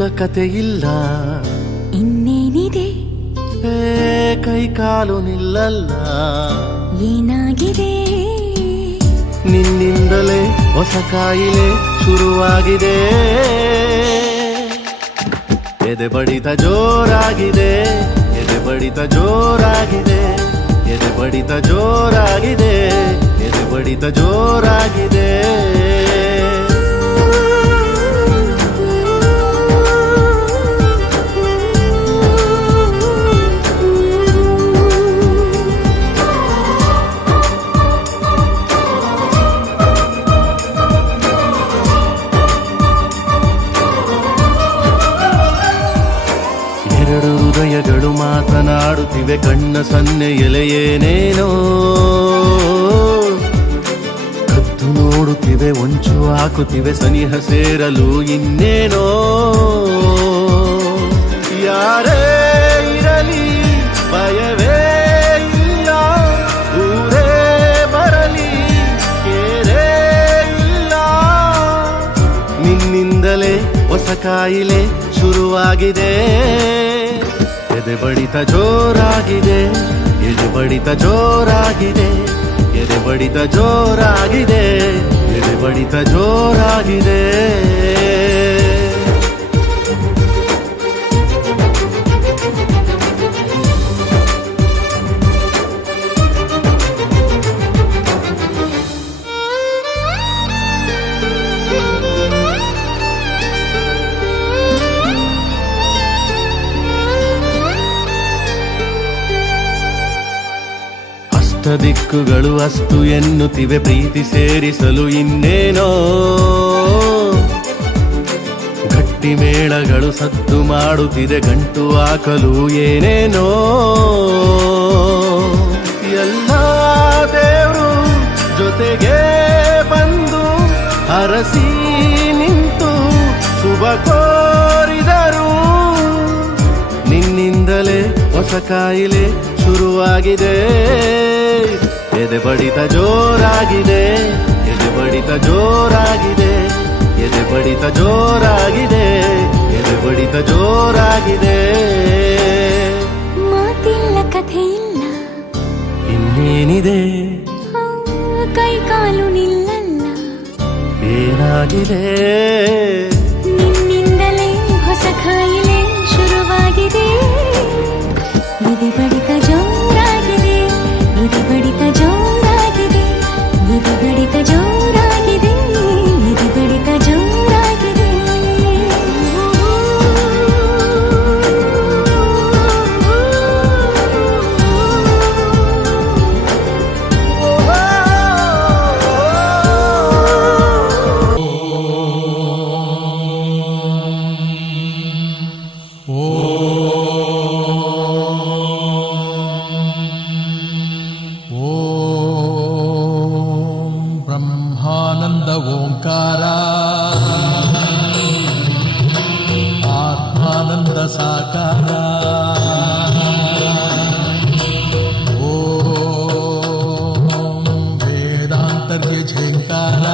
ಮಾತಿಲ್ಲ ಕತೆ ಇಲ್ಲ, ಇನ್ನೇನಿದೆ ಕೈ ಕಾಲು ನಿಲ್ಲಲ್ಲ, ಏನಾಗಿದೆ ನಿನ್ನಿಂದಲೇ ಹೊಸ ಕಾಯಿಲೆ ಶುರುವಾಗಿದೆ. ಎದೆ ಬಡಿತ ಜೋರಾಗಿದೆ, ಎದೆ ಬಡಿತ ಜೋರಾಗಿದೆ, ಎದೆ ಬಡಿತ ಜೋರಾಗಿದೆ, ಎದೆ ಬಡಿತ ಜೋರಾಗಿದೆ. ಎರಡು ಹೃದಯಗಳು ಮಾತನಾಡುತ್ತಿವೆ, ಕಣ್ಣ ಸನ್ನೆ ಎಲೆಯೇನೇನೋ ಕದ್ದು ನೋಡುತ್ತಿವೆ, ಒಂಚು ಹಾಕುತ್ತಿವೆ, ಸನಿಹ ಸೇರಲು ಇನ್ನೇನೋ. ಯಾರೇ ಇರಲಿ ಭಯವೇ ಇಲ್ಲ, ಊರೇ ಬರಲಿ ಕೇರೇ ಇಲ್ಲ, ನಿನ್ನಿಂದಲೇ ಹೊಸ ಕಾಯಿಲೆ ಶುರುವಾಗಿದೆ. ಎದೆ ಬಡಿತ ಜೋರಾಗಿದೆ, ಎದೆ ಬಡಿತ ಜೋರಾಗಿದೆ, ಎದೆ ಬಡಿತ ಜೋರಾಗಿದೆ, ಎದೆ ಬಡಿತ ಜೋರಾಗಿದೆ. ದಿಕ್ಕುಗಳು ಅಷ್ಟು ಎನ್ನುತ್ತಿವೆ, ಪ್ರೀತಿ ಸೇರಿಸಲು ಇನ್ನೇನೋ ಗಟ್ಟಿ ಮೇಳಗಳು ಸದ್ದು ಮಾಡುತ್ತಿದೆ, ಗಂಟು ಹಾಕಲು ಏನೇನೋ. ಎಲ್ಲ ದೇವರು ಜೊತೆಗೆ ಬಂದು ಹರಸಿ ನಿಂತು ಶುಭ ಕೋರಿದರು, ನಿನ್ನಿಂದಲೇ ಹೊಸ ಕಾಯಿಲೆ ಶುರುವಾಗಿದೆ. ಎದೆ ಬಡಿತ ಜೋರಾಗಿದೆ, ಎದೆ ಬಡಿತ ಜೋರಾಗಿದೆ, ಎದೆ ಬಡಿತ ಜೋರಾಗಿದೆ, ಎದೆ ಬಡಿತ ಜೋರಾಗಿದೆ. ಮಾತಿಲ್ಲ ಕಥೆ ಇಲ್ಲ, ಇನ್ನೇನಿದೆ ಕೈ ಕಾಲು ನಿಲ್ಲಲ್ಲ, ಏನಾಗಿದೆ ನಿನ್ನಿಂದಲೇ ಹೊಸ ಕಾಯಿಲೆ ಶುರುವಾಗಿದೆ. ಎದೆ ಬಡಿತ ಜೋರಾಗಿದೆ, ಎದೆ ಬಡಿತ ಜೋರಾಗಿದೆ, ಎದೆ ಬಡಿತ ಜೋರಾಗಿದೆ, ಎದೆ ಬಡಿತ ಜೋರಾಗಿದೆ. ಬ್ರಹ್ಮಾನಂದ ಓಂಕಾರ, ಆತ್ಮಾನಂದ ಸಾಕಾರ, ಓಂ ವೇದಾಂತರ್ಯ ಝೇಂಕಾರ,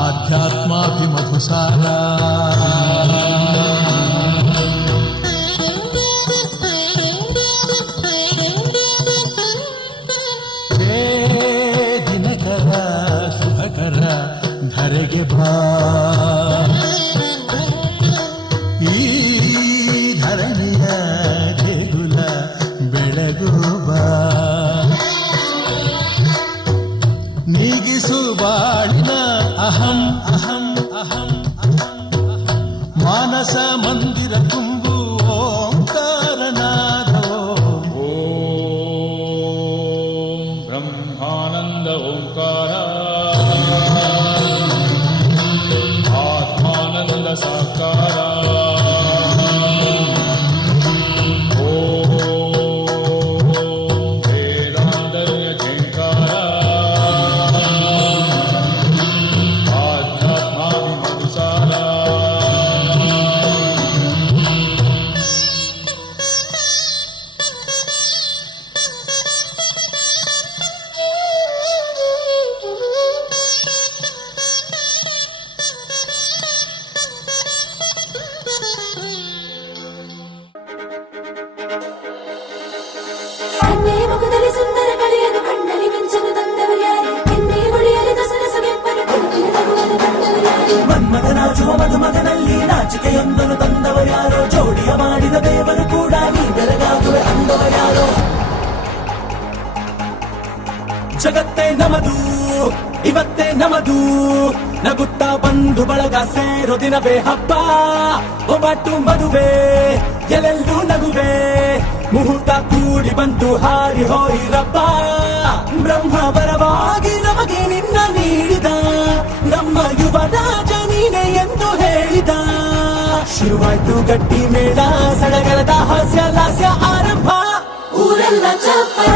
ಆಧ್ಯಾತ್ಮಾಭಿಮಧುಸಾರ. ಧರೆಗೆ ಬಾ, ಈ ಧರಣಿಯ ದೇಗುಲ ಬೆಳಗು ಬಾ, ನೀಗಿಸು ಬಾಳಿನ ಅಹಂ ಅಹಂ ಅಹಂ, ಮಾನಸ ಮಂದಿರ ತುಂಬು ಓಂಕಾರನಾದೋ. ಓಂ ಬ್ರಹ್ಮಾನಂದ ಓಂಕಾರ, ಆತ್ಮಾನಂದ ಸಾಕಾರ, ಓಂ ವೇದಾಂತರ್ಯ ಝೇಂಕಾರ, ಆಧ್ಯಾತ್ಮಾಭಿಮಧುಸಾರ. ನಾಚುವ ಮಧುಮಗನಲ್ಲಿ ನಾಚಿಕೆಯೊಂದನ್ನು ತಂದವರ್ಯಾರೋ, ಜೋಡಿಯ ಮಾಡಿದ ದೇವರು ಕೂಡ ನೀ ಬೆರಗಾಗುವೆ ಅಂದವರ್ಯಾರೋ. ಜಗತ್ತೇ ನಮದು ಇವತ್ತೇ ನಮದು, ನಗುತ್ತಾ ಬಂದು ಬಳಗ ಸೇರೋ ದಿನವೇ ಹಬ್ಬ. ಒಬ್ಬಟ್ಟು ಮದುವೆ ಎಲ್ಲೆಲ್ಲೂ ನಗುವೆ, ಮುಹೂರ್ತ ಕೂಡಿ ಬಂತು ಹಾರಿ ಹೋಯಿರಪ್ಪ. ಬ್ರಹ್ಮ ವರವಾಗಿ ನಮಗೆ ನಿನ್ನ ನೀಡಿದ, ನಮ್ಮ ಯುವ ರಾಜ ನೀನೆ ಎಂದು ಹೇಳಿದ. ಶುರುವಾಯ್ತು ಗಟ್ಟಿ ಮೇಳ, ಸಡಗರದ ಹಾಸ್ಯ ಲಾಸ್ಯ ಆರಂಭ. ಊರೆಲ್ಲ ಚಪ್ಪರ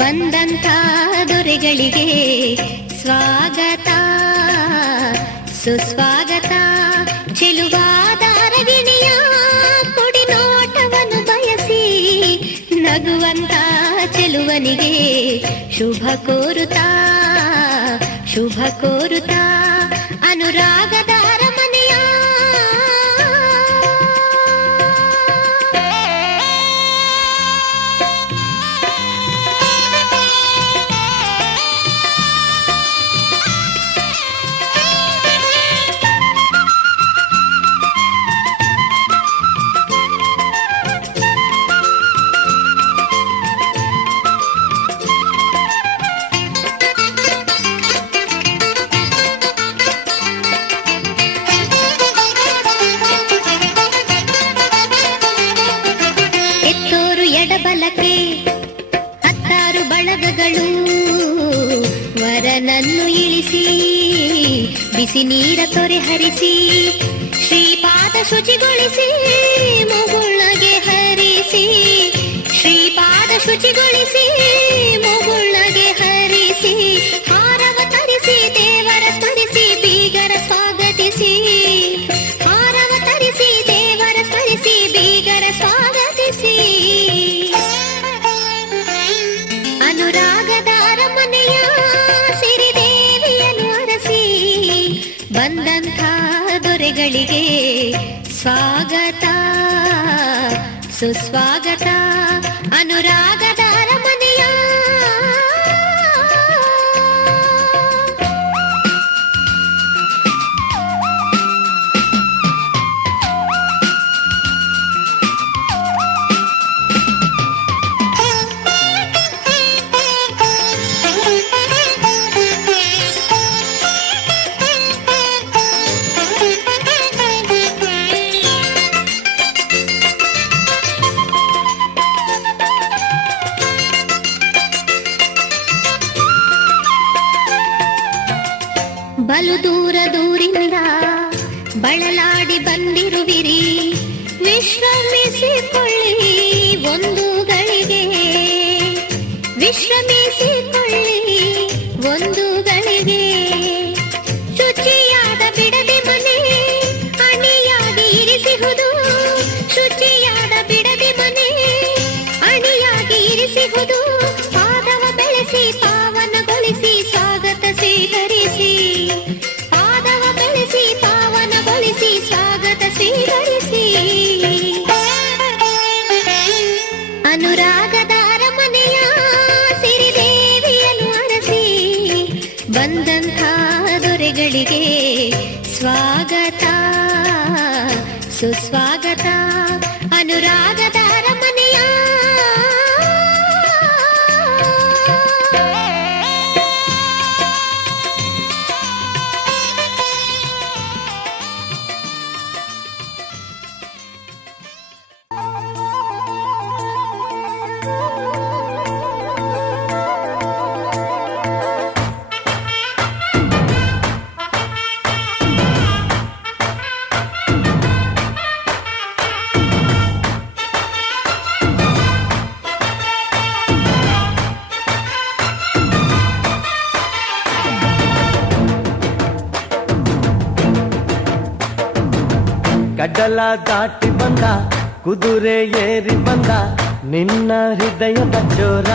ಬಂದಂಥ ದೊರೆಗಳಿಗೆ ಸ್ವಾಗತ ಸುಸ್ವಾಗತ. ಚೆಲುವಾದ ರವಿಣಿಯ ಕೊಡಿ ನೋಟವನ್ನು ಬಯಸಿ ನಗುವಂತ ಚೆಲುವನಿಗೆ ಶುಭ ಕೋರುತ್ತಾ ಶುಭ ಕೋರುತ್ತಾ. ಅನುರಾಗದ ಅರಮನೆಯ ಎಡಬಲಕ್ಕೆ 10 ಬಳಗಗಳು ವರನನ್ನು ಇಳಿಸಿ ಬಿಸಿ ನೀರ ತೊರೆ ಹರಿಸಿ ಶ್ರೀಪಾದ ಶುಚಿಗೊಳಿಸಿ ಮುಗುಳ್ನಗೆ ಹರಿಸಿ ಶ್ರೀಪಾದ ಶುಚಿಗೊಳಿಸಿ ಮುಗುಳ್ನಗೆ ಹರಿಸಿ ಹಾರವ ತರಿಸಿ ದೇವರ ಸ್ಮರಿಸಿ ಬೀಗರ ಸ್ವಾಗತಿಸಿ ಹಾರವ ತರಿಸಿ ದೇವರ ಸ್ಮರಿಸಿ ಬೀಗರ ಸ್ವಾಗತಿಸಿ. ಅನುರಾಗದ ಅರಮನೆಯ ಸಿರಿದೇವಿಯನ್ನು ಅರಸಿ ಬಂದಂಥ ದೊರೆಗಳಿಗೆ ಸ್ವಾಗತ ಸುಸ್ವಾಗತ. ಅನುರಾಗದ ಅರಮನೆಯ ಬಲು ದೂರ ದೂರಿಂದ ಬಳಲಾಡಿ ಬಂದಿರುವಿರಿ, ವಿಶ್ರಮಿಸಿಕೊಳ್ಳಿ ಒಂದು ಗಳಿಗೆ, ವಿಶ್ರಮಿಸಿಕೊಳ್ಳಿ ಒಂದು ಗಳಿಗೆ. ಶುಚಿಯಾದ ಬಿಡದೆ ಮನೆ ಅಣಿಯಾಗಿ ಇರಿಸಿಹುದು, ಶುಚಿಯಾದ ಬಿಡದೆ ಮನೆ ಅಣಿಯಾಗಿ ಇರಿಸಿಹುದು. ಪಾದವ ಬೆಳೆಸಿ ಪಾವನಗೊಳಿಸಿ ಸ್ವಾಗತ ಸ್ವೀಕರಿಸಿ, ಪಾದವ ಬೆಳೆಸಿ ಪಾವನಗೊಳಿಸಿ ಸ್ವಾಗತ ಸ್ವೀಕರಿಸಿ. ಅನುರಾಗದ ಅರಮನೆಯ ಸಿರಿದೇವಿಯನ್ನು ಅರಸಿ ಬಂದಂಥ ದೊರೆಗಳಿಗೆ ಸ್ವಾಗತ ಸುಸ್ವಾಗತ. ಅನುರಾಗದ ಅರಮನೆಯ ಗಡ್ಡಲ ದಾಟಿ ಬಂದ ಕುದುರೆ ಏರಿ ಬಂದ ನಿನ್ನ ಹೃದಯದ ಚೋರ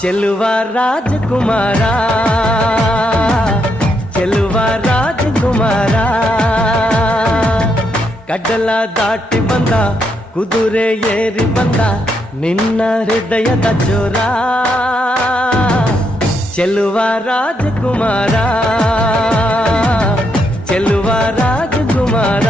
ಚೆಲುವ ರಾಜಕುಮಾರ ಚೆಲುವ ರಾಜಕುಮಾರ ಗಡ್ಡಲ ದಾಟಿ ಬಂದ ಕುದುರೆ ಏರಿ ಬಂದ ನಿನ್ನ ಹೃದಯದ ಚೋರ ಚೆಲುವ ರಾಜಕುಮಾರ ಚೆಲುವ ರಾಜಕುಮಾರ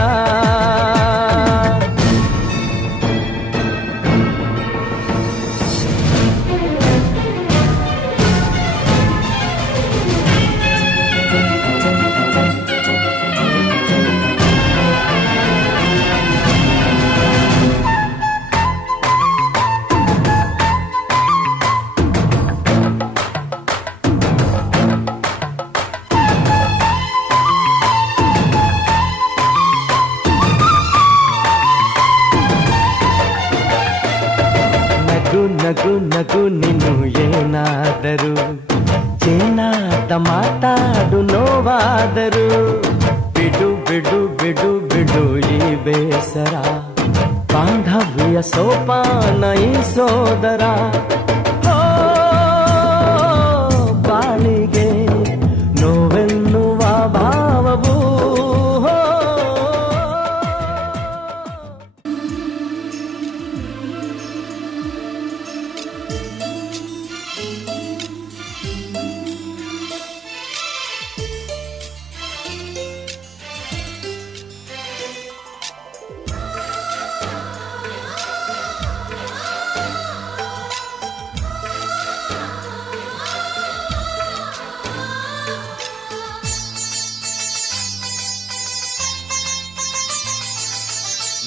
ನಗು ನಗು ನೀನು ಏನಾದರೂ ಚೇನಾದ ಮಾತಾಡು ನೋವಾದರೂ ಬಿಡು ಬಿಡು ಬಿಡು ಬಿಡು ಈ ಬೇಸರ ಬಾಂಧವ್ಯ ಸೋಪಾನ ಈ ಸೋದರ ಓ, ಬಾಳಿಗೆ ನೋವೆನ್ನುವ ಭಾವವು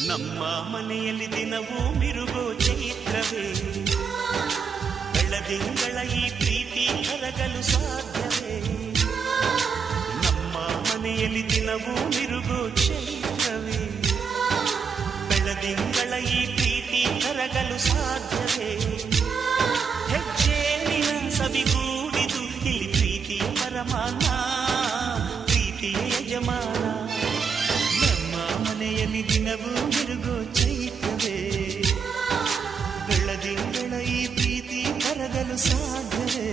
ನಮ್ಮ ಮನೆಯಲ್ಲಿ ದಿನವೂ ಮಿರುಗೋ ಚೈತ್ರವೇ ಬೆಳದಿಂಗಳ ಈ ಪ್ರೀತಿ ಕರಗಲು ಸಾಧ್ಯವೇ ನಮ್ಮ ಮನೆಯಲ್ಲಿ ದಿನವೂ ಮಿರುಗೋ ಚೈತ್ರವೇ ಬೆಳದಿಂಗಳ ಈ ಪ್ರೀತಿ ಕರಗಲು ಸಾಧ್ಯವೇ ಹೆಜ್ಜೇನಿನ ಸವಿಗೂಡಿದು ಇಲ್ಲಿ ಪ್ರೀತಿಯ ಪರಮಾನ ಪ್ರೀತಿಯ ಯಜಮಾನ ಮನೆಯಲ್ಲಿ ದಿನವೂ ಮಿರುಗೋ ಚೈತ್ರವೇ ಬೆಳದಿಂಗಳ ಈ ಪ್ರೀತಿ ಕರಗಲು ಸಾಧ್ಯವೇ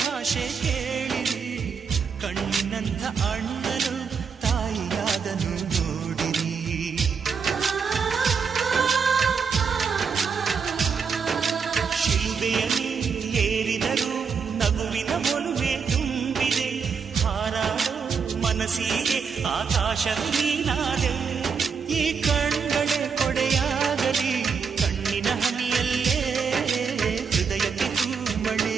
ಭಾಷೆ ಕೇಳಿರಿ ಕಣ್ಣಿನಂಥ ಅಣ್ಣನು ತಾಯಿಯಾದನು ನೋಡಿರಿ ಶಿಲ್ಬೆಯಲ್ಲಿ ಏರಿದರು ನಗುವಿನ ಒಲುಮೆ ತುಂಬಿದೆ ಹಾರಾಡೋ ಮನಸ್ಸಿಗೆ ಆಕಾಶದ ನೀನಾದೆ ಈ ಕಣ್ಗಳೇ ಕೊಡೆಯಾಗಲಿ ಕಣ್ಣಿನ ಹನಿಯಲ್ಲೇ ಹೃದಯಕ್ಕೆ ತುಂಬಳೆ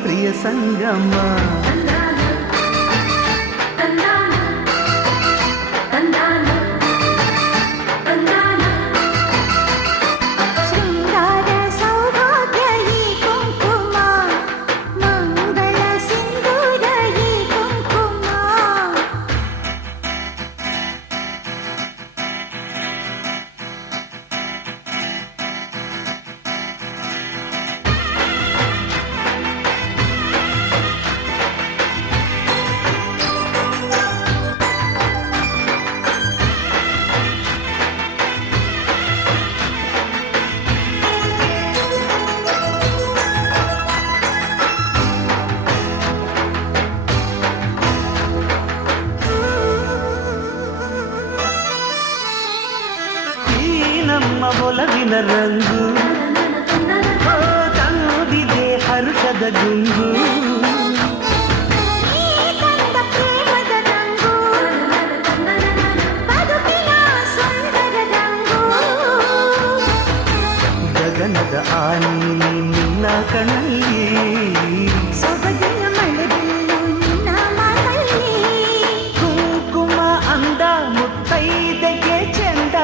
ಪ್ರಿಯ ಸಂಗಮ. ಶೃಂಗಾರ ಸೌಭಾಗ್ಯ ಈ ಕುಂಕುಮ, ಮಂಗಳ ಸಿಂಧೂರ ಈ ಕುಂಕುಮ. ಈ ನಮ್ಮ ಒಲವಿನ ರಂಗು ಓ, ತಂದಿದೆ ಹರುಷದ ಗುಂಗು. ಈ ಕಂದ ಪ್ರೇಮದ ರಂಗು, ಬದುಕಿನ ಸುಂದರ ರಂಗು. ಗಗನದ ಆನಿ ನಿನ್ನ ಕಣ್ಣಲ್ಲಿ, ಸೊಬಗಿನ ಮಳೆಬಿಲ್ಲು ನಿನ್ನ ಮಾತಲ್ಲಿ. ಕುಂಕುಮ ಅಂದ ಮುತ್ತೈದೆಗೆ ಚೆಂದ.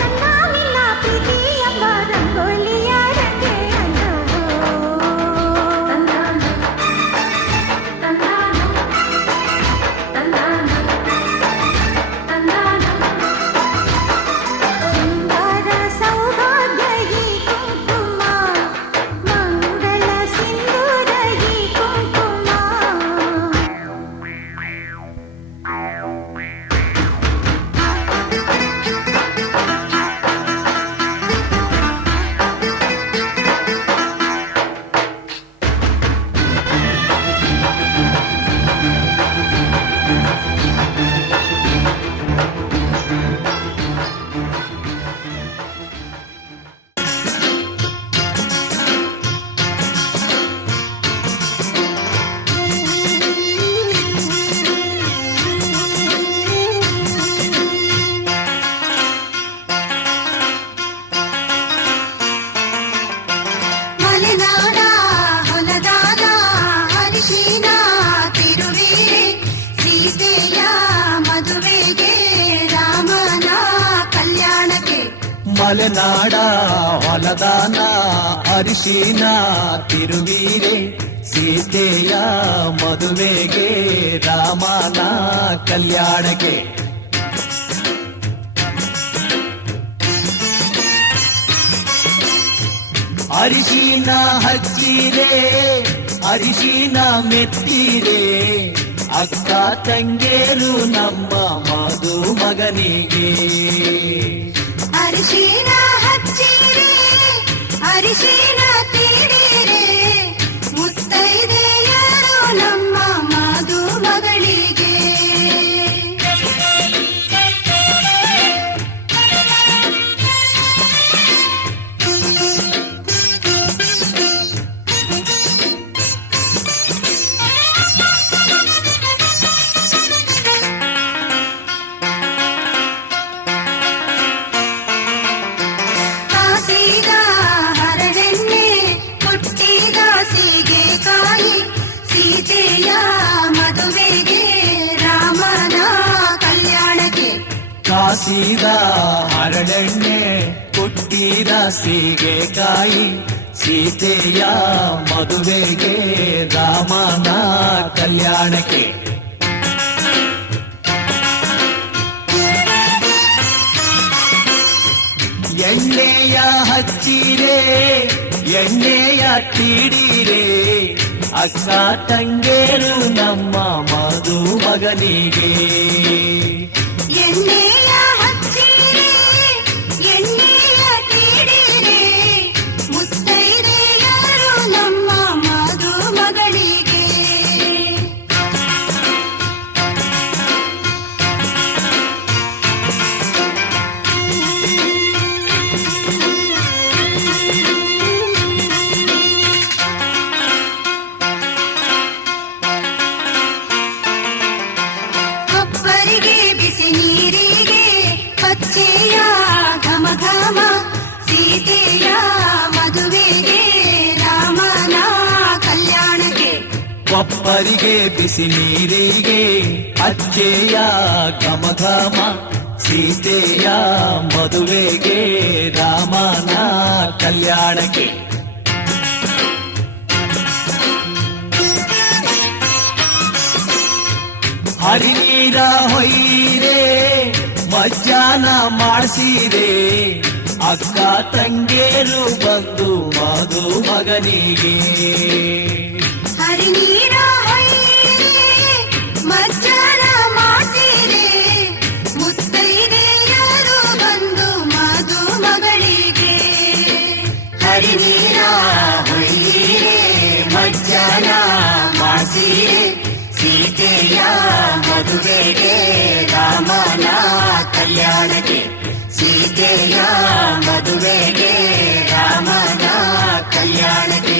ನನ್ನ ನಿನ್ನ ಪ್ರೀತಿ ಎಂಬ ರಂಗೋಲಿಯ ರಂಗೆ ಅಂದವು. ಶೃಂಗಾರ ಸೌಭಾಗ್ಯ ಈ ಕುಂಕುಮ, ಮಂಗಳ ಸಿಂಧೂರ ಈ ಕುಂಕುಮ. ಮಲೆನಾಡ ಹೊಲದಾನ ಅರಿಶಿನ ತಿರುವಿರೆ, ಸೀತೆಯ ಮದುವೆಗೆ ರಾಮನ ಕಲ್ಯಾಣಕ್ಕೆ. ಮಲೆನಾಡ ಹೊಲದಾನ ಅರಿಶಿನ ತಿರುವೀರೆ, ಸೀತೆಯ ಮದುವೆಗೆ ರಾಮನ ಕಲ್ಯಾಣಕ್ಕೆ. ಅರಿಶಿನ ಹಚ್ಚಿರೆ, ಅರಿಶಿನ ಮೆತ್ತಿರೆ, ಅಕ್ಕ ತಂಗೇರು ನಮ್ಮ ಮದುಮಗನಿಗೆ. ಅರಿಶಿನ ಹಚ್ಚಿರೆ, ಅರಿಶಿನ ತೀಡಿರೆ, ಮುತ್ತೈದೆಯರು ನಮ್ಮ ಮದುಮಗಳಿಗೆ. ಕಾಸಿದ ಹರಳೆಣ್ಣೆ, ಹುಟ್ಟಿದ ಸೀಗೆಕಾಯಿ, ಸೀತೆಯ ಮದುವೆಗೆ ರಾಮನ ಕಲ್ಯಾಣಕ್ಕೆ. ಕಾಸಿದ ಹರಳೆಣ್ಣೆ, ಹುಟ್ಟಿದ ಸೀಗೆಕಾಯಿ, ಸೀತೆಯ ಮದುವೆಗೆ ರಾಮನ ಕಲ್ಯಾಣಕ್ಕೆ. ಎಣ್ಣೆಯ ಹಚ್ಚಿರೆ, ಎಣ್ಣೆಯ ತೀಡಿರೆ, ಅಕ್ಕ ತಂಗೇರು ನಮ್ಮ ಮದುಮಗನಿಗೆ. ಎಣ್ಣೆಯ ಹಚ್ಚಿರೆ, ಎಣ್ಣೆಯ ತೀಡಿರೆ, ಮುತ್ತೈದೆಯರು ನಮ್ಮ ಮದುಮಗಳಿಗೆ. ಕೊಬ್ಬರಿಗೆ ಬಿಸಿ ನೀರಿಗೆ, ಪಚ್ಚೆಯ ಘಮ ಘಮ, ಸೀತೆಯ ಮದುವೆಗೆ ರಾಮನ ಕಲ್ಯಾಣಕ್ಕೆ. ಕೊಪ್ಪರಿಗೆ ಬಿಸಿ ನೀರಿಗೆ ಅಚ್ಚೆಯ ಘಮ ಘಮ ಸೀತೆಯ ಮದುವೆಗೆ ರಾಮನ ಕಲ್ಯಾಣಕ್ಕೆ ಹರಿನೀರ ಹೊಯ್ಯಿರೆ ಮಜ್ಜಾನ ಮಾಡಿಸಿರೆ ಅಕ್ಕ ತಂಗೇರು ಬಂದು ಮಧು ಮಗನಿಗೆ ಹರಿನೀರ ಹೊಯ್ಯಿರೆ ಮಜ್ಜಾನ ಮಾಡಿಸಿರೆ ಮುತ್ತೈದೆಯರು ಬಂದು ಮಧು ಮಗಳಿಗೆ ಹರಿನೀರ ಹೊಯ್ಯಿರೆ ಮಜ್ಜಾನ ಮಾಡಿಸಿರೆ ಸೀತೆಯ ಮದುವೆಗೆ ರಾಮನ ಕಲ್ಯಾಣಕ್ಕೆ ಸೀತೆಯ ಮದುವೆಗೆ ರಾಮನ ಕಲ್ಯಾಣಕ್ಕೆ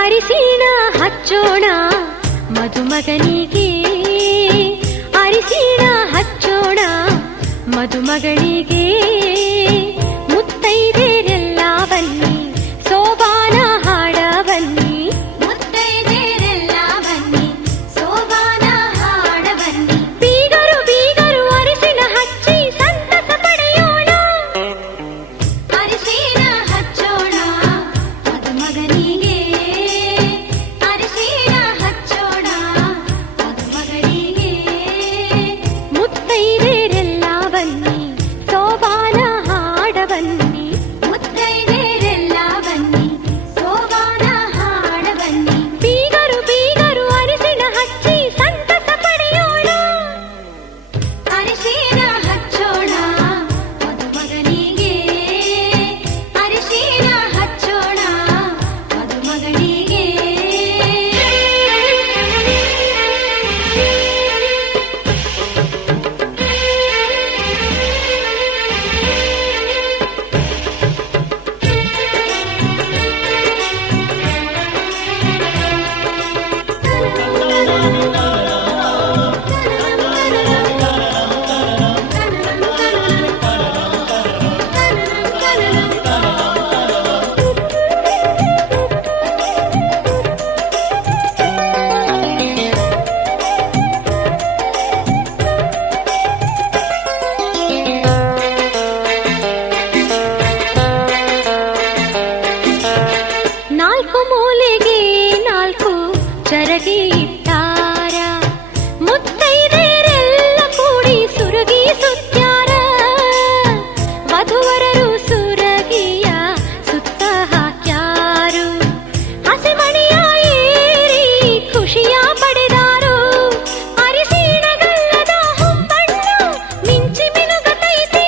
ಅರಿಶಿಣ ಹಚ್ಚೋಣ ಮದುಮಗನಿಗೆ ಅರಿಶಿಣ ಹಚ್ಚೋಣ ಮದುಮಗಳಿಗೆ ಮುತ್ತೈದೆರೆಲ್ಲ ಬನ್ನಿ ಸೋಬಾನ ಹಾಡ ಬನ್ನಿ ಮುತ್ತೈದೆರೆಲ್ಲ ಬನ್ನಿ ಸೋಬಾನ ಹಾಡ ಬನ್ನಿ ಬೀಗರು ಬೀಗರು ಅರಿಶಿಣ ಹಚ್ಚಿ ಸಂತಸ ಪಡೆಯೋಣ ಅರಿಶಿಣ ಹಚ್ಚೋಣ ಮದುಮಗನಿಗೆ ಅರಿಶಿಣ ಹಚ್ಚೋಣ ಮದುಮಗನಿಗೆ ಮುತ್ತೈದೆರೆಲ್ಲ ಬನ್ನಿ ಸೋಬಾನ ಹಾಡ ಬನ್ನಿ ಮುತ್ತೈದೆರೆಲ್ಲ ಬನ್ನಿ ಸೋಬಾನ ಹಾಡ ಬನ್ನಿ ಬೀಗರು ಬೀಗರು ಅರಿಶಿಣ ಹಚ್ಚಿ ಸಂತಸ ಪಡೆಯೋಣ ಅರಿಶಿಣ ಹಚ್ಚೋಣ ಮದುಮಗನಿಗೆ ಅರಿಶಿಣ ಹಚ್ಚೋಣ ಮದುಮಗನಿಗೆ ನಾಲ್ಕು ಮೂಲೆಗೆ ನಾಲ್ಕು ಚರಗಿ ಇಟ್ಟಾರ ಮುತ್ತೈದೆರೆಲ್ಲ ಕೂಡಿ ಸುರಗಿ ಸುತ್ಯಾರ ವಧುವರರು ಸುರಗಿಯ ಸುತ್ತ ಹಾಕ್ಯಾರು ಹಸಿಮಣಿಯ ಏರಿ ಖುಷಿಯ ಪಡೆದಾರು ಅರಿಶಿಣಗಲ್ಲದ ಹೊಂಬಣ್ಣು ಮಿಂಚಿ ಮಿನುಗತೈತಿ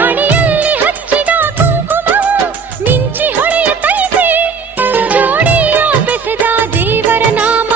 ಹಣೆಯಲ್ಲಿ ಹಚ್ಚಿದ ಕುಂಕುಮವು ಮಿಂಚಿ ಹೊಳೆಯುತ್ತೈತಿ ಜೋಡಿಯ ಬೆಸೆದ ದೇವರ ನಾಮ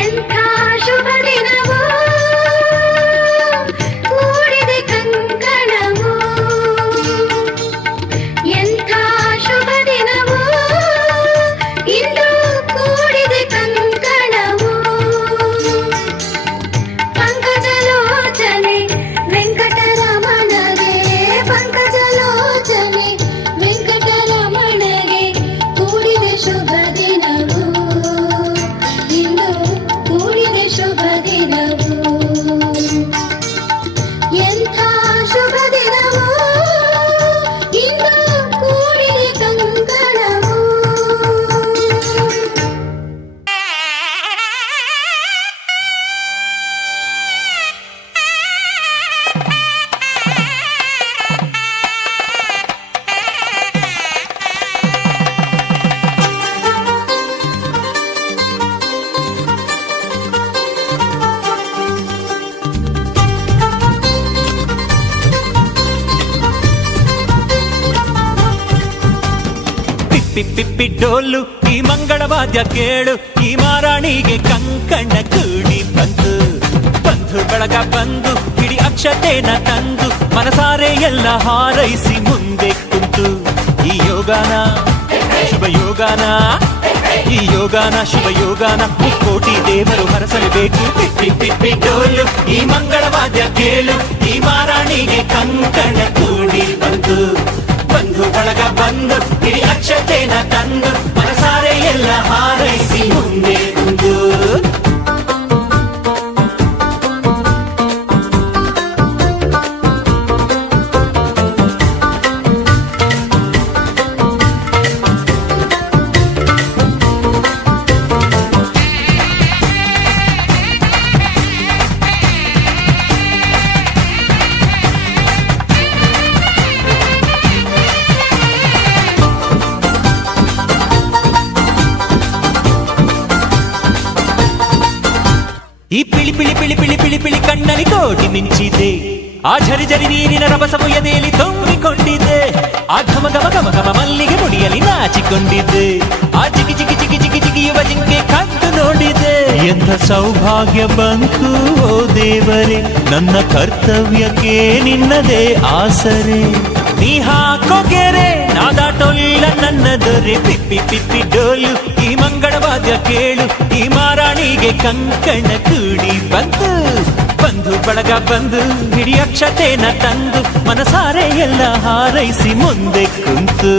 ಎಂಥ ಶುಭ ದಿನವೋ ಕೂಡಿದೆ ಕಂಕಣವೋ ಎಂಥ ಶುಭ ದಿನವೋ ಇಂದು ಕೂಡಿದೆ ಕಂಕಣವೋ ಪಂಕಜಲೋಚನೆ ವೆಂಕಟರಮಣಗೆ ಪಂಕಜಲೋಚನೆ ವೆಂಕಟರಮಣಗೆ ಕೂಡಿದೆ ಶುಭ ದಿನವೋ ಇಂದು ಕೂಡಿದೆ ಶುಭ ದಿನವೋ ಎಂಥ ಶುಭ ದಿನವೋ ಇಂದು ಕೂಡಿದೆ ಕಂಕಣವೋ ಪಿಪ್ಪಿ ಪಿಪ್ಪಿ ಡೋಲು ಈ ಮಂಗಳವಾದ್ಯ ಕೇಳು ಈ ಮಾರಾಣಿಗೆ ಕಂಕಣ ಕೂಡಿ ಬಂತು ಬಂಧು ಬಳಗ ಬಂದು ಹಿಡಿ ಅಕ್ಷತೆನ ತಂದು ಮನಸಾರೆ ಎಲ್ಲ ಹಾರೈಸಿ ಮುಂದೆ ಕುಂತು ಈ ಯೋಗಾನ ಶುಭ ಯೋಗಾನ ಈ ಯೋಗಾನ ಶುಭ ಯೋಗಾನ ಕೋಟಿ ದೇವರು ಹರಸಲೇಬೇಕು ಪಿಪ್ಪಿ ಪಿಪ್ಪಿ ಡೋಲು ಈ ಮಂಗಳವಾದ್ಯ ಕೇಳು ಈ ಮಾರಾಣಿಗೆ ಕಂಕಣ ಕೂಡಿ ಬಂತು ಬಂಧು ಬಳಗ ಬಂದು ಹಿಡಿ ಅಕ್ಷತೆನ ತಂದು ಮನಸಾರೆ ಎಲ್ಲ ಹಾರೈಸಿ ಮುಂದೆ ಕುಂದು ಈ ಪಿಳಿ ಪಿಳಿ ಪಿಳಿ ಪಿಳಿ ಪಿಳಿ ಪಿಳಿ ಕಣ್ಣಲ್ಲಿ ಕೋಟಿ ಮಿಂಚಿದೆ ಆ ಝರಿ ಝರಿ ನೀರಿನ ರಭಸವು ಎದೆಯಲ್ಲಿ ತುಂಬಿಕೊಂಡಿದೆ ಆ ಘಮ ಘಮ ಘಮ ಘಮ ಮಲ್ಲಿಗೆ ಮುಡಿಯಲ್ಲಿ ನಾಚಿಕೊಂಡಿದ್ದೆ ಆ ಜಿಗಿ ಜಿಗಿ ಜಿಗಿ ಜಿಗಿ ಜಿಗಿಯುವ ಜಿಂಕೆ ಕದ್ದು ನೋಡಿದೆ ಎಂಥ ಸೌಭಾಗ್ಯ ಬಂತು ಓ ದೇವರೇ ನನ್ನ ಕರ್ತವ್ಯಕ್ಕೆ ನಿನ್ನದೇ ಆಸರೆ ನೀ ಹಾಕೋ ಗೆರೆ ನಾದಾಟೊಲ್ಲ ನನ್ನ ದೊರೆ ಪಿಪ್ಪಿ ಪಿಪ್ಪಿ ಡೋಲು ಈ ಮಂಗಳವಾದ್ಯ ಕೇಳು ಈ ಮಾರಾಣಿಗೆ ಕಂಕಣ ಕೂಡಿ ಬಂತು ಬಂಧು ಬಳಗ ಬಂದು ಹಿಡಿ ಅಕ್ಷತೆನ ತಂದು ಮನಸಾರೆ ಎಲ್ಲ ಹಾರೈಸಿ ಮುಂದೆ ಕುಂತು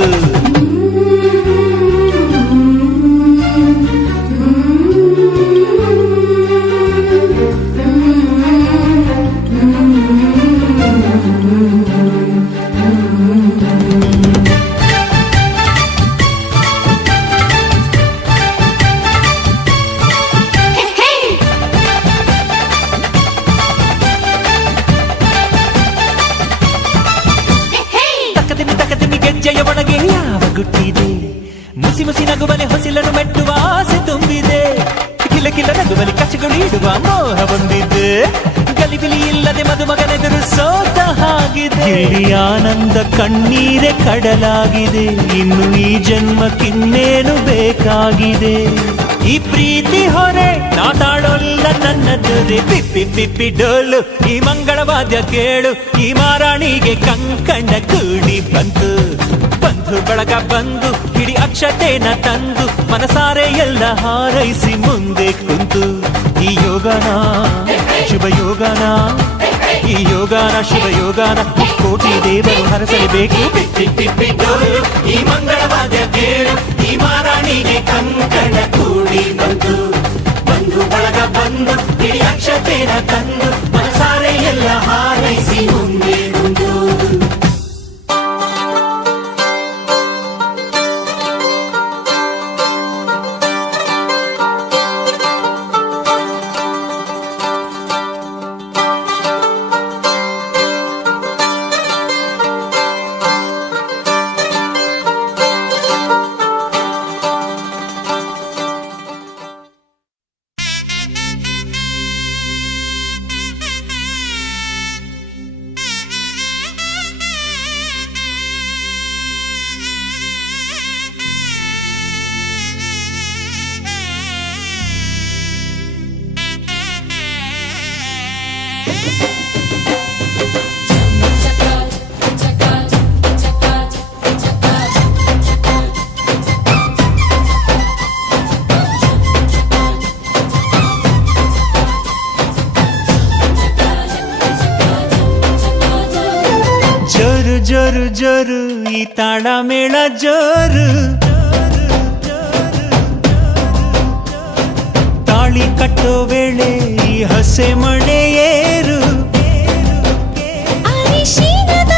ತಕದಿಮಿ ಗೆಜ್ಜೆಯ ಒಳಗೆ ಯಾವ ಗುಟ್ಟಿದೆ ಮುಸಿ ಮುಸಿ ನಗುವಲೆ ಹೊಸಿಲನ್ನು ಮೆಟ್ಟುವ ಆಸೆ ತುಂಬಿದೆ ಕಿಲ ಕಿಲ ನಗುವಲಿ ಕಚಗಳು ಇಡುವ ಮೋಹ ಬಂದಿದೆ ಗಲಿಬಿಲಿ ಇಲ್ಲದೆ ಮದುಮಗನೆದುರು ಸೋತ ಹಾಗಿದೆ ಇಲ್ಲಿ ಆನಂದ ಕಣ್ಣೀರೆ ಕಡಲಾಗಿದೆ ಇನ್ನು ಈ ಜನ್ಮಕ್ಕಿನ್ನೇನು ಬೇಕಾಗಿದೆ ಈ ಪ್ರೀತಿ ಹೊರೆ ನಾತಾಡೋಲ್ಲ ನನ್ನ ದೊರೆ ಪಿಪ್ಪಿ ಪಿಪ್ಪಿ ಡೋಲು ಈ ಮಂಗಳವಾದ್ಯ ಕೇಳು ಈ ಮಾರಾಣಿಗೆ ಕಂಕಣ ಕೂಡಿ ಬಂತು ಬಂಧು ಬಳಗ ಬಂದು ಹಿಡಿ ಅಕ್ಷತೆನ ತಂದು ಮನಸಾರೆ ಎಲ್ಲ ಹಾರೈಸಿ ಮುಂದೆ ಕುಂತು ಈ ಯೋಗನ ಶುಭ ಯೋಗನ ಈ ಯೋಗಾನ ಶುಭ ಯೋಗಾನ ಕೋಟಿ ದೇವರು ಹರಸಲೇಬೇಕು ಪಿಪ್ಪಿ ಪಿಪ್ಪಿ ಡೋಲು ಈ ಮಂಗಳವಾದ್ಯ ಕೇಳು ಈ ಮಾರಾಣಿಗೆ ಕಂಕಣ ಕೂಡಿ ಬಂತು ಬಂಧು ಬಳಗ ಬಂದು ಹಿಡಿ ಅಕ್ಷತೆನ ತಂದು ಮನಸಾರೆ ಎಲ್ಲ ಹಾರೈಸಿ ಮುಂದೆ ಕುಂತು ಜೋರು ಜೋರು ಈ ತಾಳ ಮೇಳ ಜೋರು, ತಾಳಿ ಕಟ್ಟೋ ವೇಳೆ ಈ ಹಸೆ ಮಣೆ ಏರು, ಅರಿಶಿನದ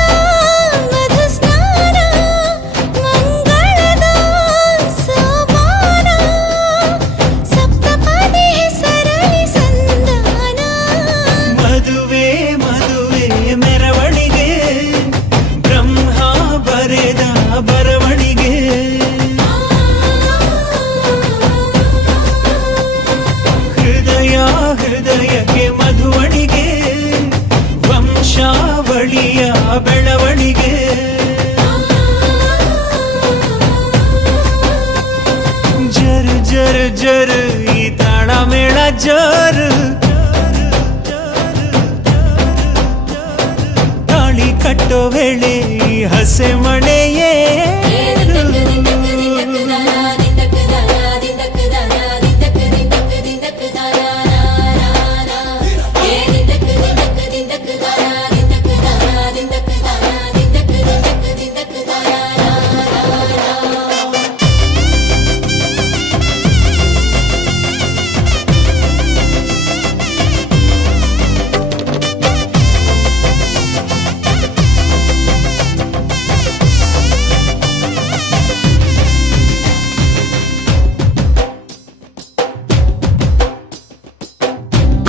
ಮಧು ಸ್ನಾನ ಮಂಗಳದ ಸೋಪಾನ, ಸಪ್ತಪದಿ ಹೆಸರಲಿ ಸಂಧಾನ, ಮದುವೆ ಮದುವೆ ಮೆರವಣಿಗೆ ಬ್ರಹ್ಮ ಬರೆದ ಬರವಣಿಗೆ, ಹೃದಯ ಹೃದಯಕ್ಕೆ ಮಧುವಣಿಗೆ ವಂಶಾವಳಿಯ ಬೆಳವಣಿಗೆ. ಜರು ಜರು ಜರು ಈ ತಾಳ ಮೇಳ ಜರು, ತಾಳಿ ಕಟ್ಟೋ ವೇಳೆ ಈ ಹಸೆ ಮಣೆಯೇ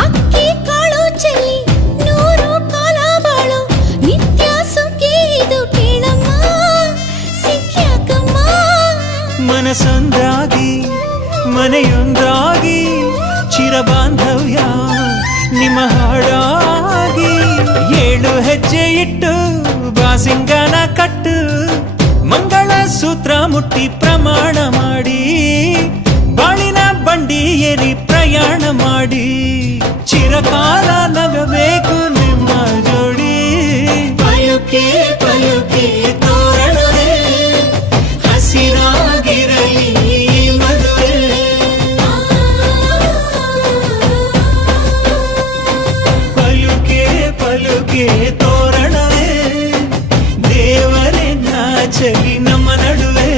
ಅಕ್ಕಿ ಕಾಳು ಚೆಲ್ಲಿ ನೂರು ಕಾಲ ಬಾಳು, ನಿತ್ಯ ಸುಖಿ ಇದು ಕೇಳಮ್ಮ ಸಿಕ್ಯಾಕಮ್ಮ. ಮನಸೊಂದಾಗಿ ಮನೆಯೊಂದಾಗಿ ಚಿರಬಾಂಧವ್ಯ ನಿಮ್ಮ ಹಾಡಾಗಿ, ಏಳು ಹೆಜ್ಜೆ ಇಟ್ಟು ಬಾಸಿಂಗನ ಕಟ್ಟು, ಮಂಗಳ ಸೂತ್ರ ಮುಟ್ಟಿ ಪ್ರಮಾಣ ಮಾಡಿ, ಬಾಳಿನ ಬಂಡಿ ಏರಿ ಪ್ರಯಾಣ ಮಾಡಿ, ಚಿರಕಾಲ ನಗಬೇಕು ನಿಮ್ಮ ಜೋಡಿ. ಪಯುಕೆ ಪಯುಕೆ ತೋರಣವೇ ಹಸಿರಾಗಿರಲಿ ಈ ಮದುವೆ, ಪಲುಕೆ ಪಲುಕೆ ತೋರಣವೇ ದೇವರೇ ನಾಚಲಿ ನಮ್ಮ ನಡುವೆ.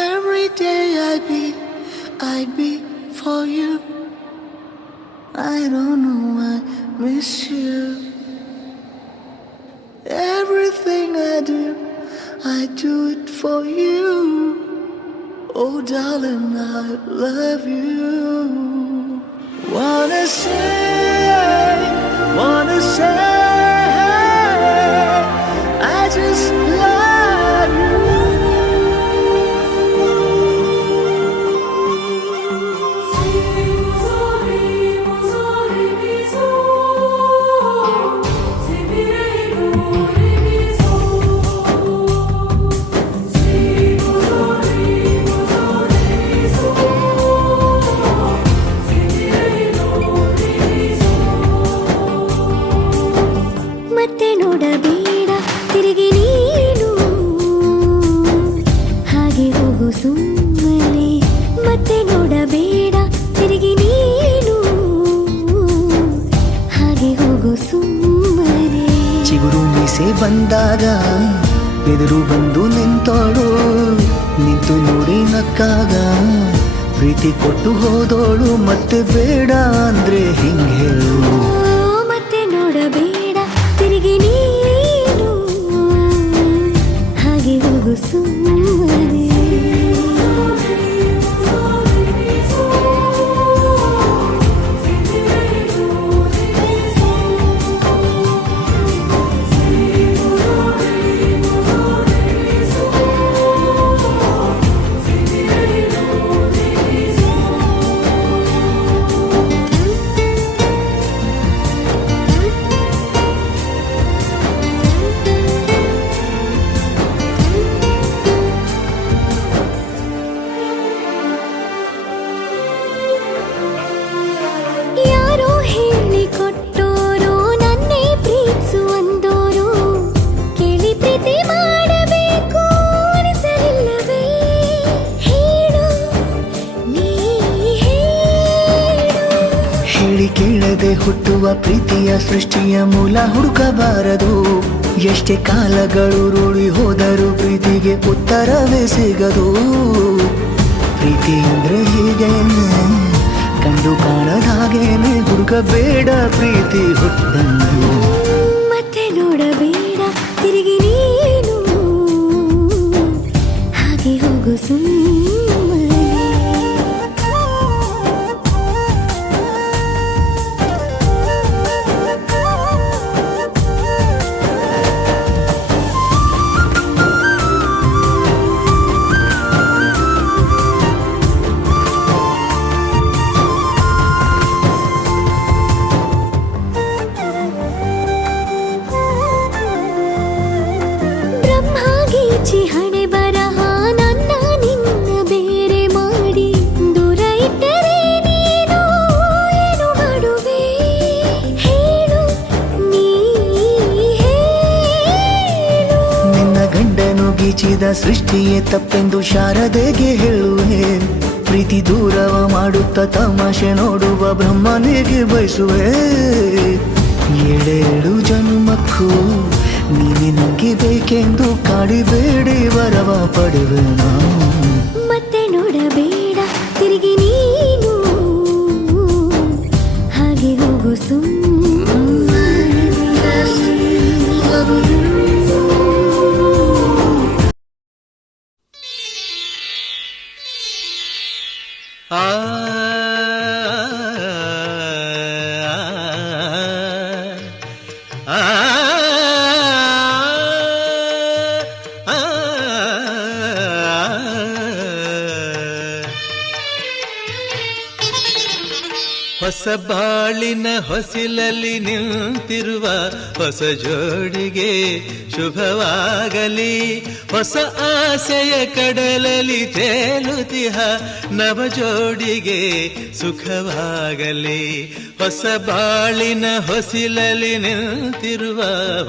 Every day I be for you. I don't know, I miss you. Everything I do it for you. Oh darling, I love you. Wanna say, I just love you. ಮತ್ತೆ ನೋಡಬೇಡ ತಿರುಗಿ ನೀನು, ಹಾಗೆ ಹೋಗು ಸುಮ್ಮನೆ. ಮತ್ತೆ ನೋಡಬೇಡ ತಿರುಗಿ ನೀನು, ಹಾಗೆ ಹೋಗು ಸುಮ್ಮನೆ. ಚಿಗುರು ಮೀಸೆ ಬಂದಾಗ ಎದುರು ಬಂದು ನಿಂತೋಳು, ನಿಂತು ನೋಡಿ ನಕ್ಕಾಗ ಪ್ರೀತಿ ಕೊಟ್ಟು ಹೋದೋಳು. ಮತ್ತೆ ಬೇಡ ಅಂದ್ರೆ ಹಿಂಗೆ ಹೇಳು. ಮತ್ತೆ ನೋಡಬೇಡ ತಿರುಗಿ ನೀನು, ಹಾಗೆ ಹೋಗು ಸುಮ್ಮನೆ. ಹೇಳಿ ಕೇಳದೆ ಹುಟ್ಟುವ ಪ್ರೀತಿಯ ಸೃಷ್ಟಿಯ ಮೂಲ ಹುಡುಕಬಾರದು. ಎಷ್ಟೇ ಕಾಲಗಳು ರೂಢಿ ಹೋದರೂ ಪ್ರೀತಿಗೆ ಉತ್ತರವೇ ಸಿಗದು. ಪ್ರೀತಿ ಅಂದ್ರೆ ಹೀಗೇನೆ, ಕಂಡು ಕಾಣದ ಹಾಗೇನೆ, ಹುಡುಕಬೇಡ ಪ್ರೀತಿ ಹುಟ್ಟನ್ನು. ಮತ್ತೆ ನೋಡಬೇಡ ತಿರುಗಿ ನೀನು, ಹಾಗೆ ಹೋಗು ಸುಮ್ಮನೆ. ಬ್ರಹ್ಮಗೀಚಿ ಹಣೆ ಬರಹ ನನ್ನ ನಿನ್ನ ಬೇರೆ ಮಾಡಿ ದೂರ ಇಟ್ಟರೆ ನೀನು ಏನು ಮಾಡುವೆ ಹೇಳು, ನೀ ಹೇಳು. ನಿನ್ನ ಗಂಡನು ಗೀಚಿದ ಸೃಷ್ಟಿಯೇ ತಪ್ಪೆಂದು ಶಾರದೆಗೆ ಹೇಳುವೆ. ಪ್ರೀತಿ ದೂರವ ಮಾಡುತ್ತ ತಮಾಷೆ ನೋಡುವ ಬ್ರಹ್ಮನಿಗೆ ಬಯಸುವೆ. ಏಳೇಳು ಜನ್ಮಕ್ಕೂ ನೀನೆ ನಂಗೆ ಬೇಕೆಂದು ಕಾಡಿಬೇಡಿ ವರವ ಪಡೆವೆ ನಾನು. ಮತ್ತೆ ನೋಡಬೇಡ ತಿರುಗಿ ನೀನು, ಹಾಗೆ ಹೋಗು ಆ ಹೊಸ ಬಾಳಿನ ಹೊಸಿಲಲ್ಲಿ ನಿಂತಿರುವ ಹೊಸ ಜೋಡಿಗೆ ಶುಭವಾಗಲಿ. ಹೊಸ ಆಸೆಯ ಕಡಲಲ್ಲಿ ತೇಲುತಿಹ ನವ ಜೋಡಿಗೆ ಸುಖವಾಗಲಿ. ಹೊಸ ಬಾಳಿನ ಹೊಸಿಲಲ್ಲಿ ನಿಂತಿರುವ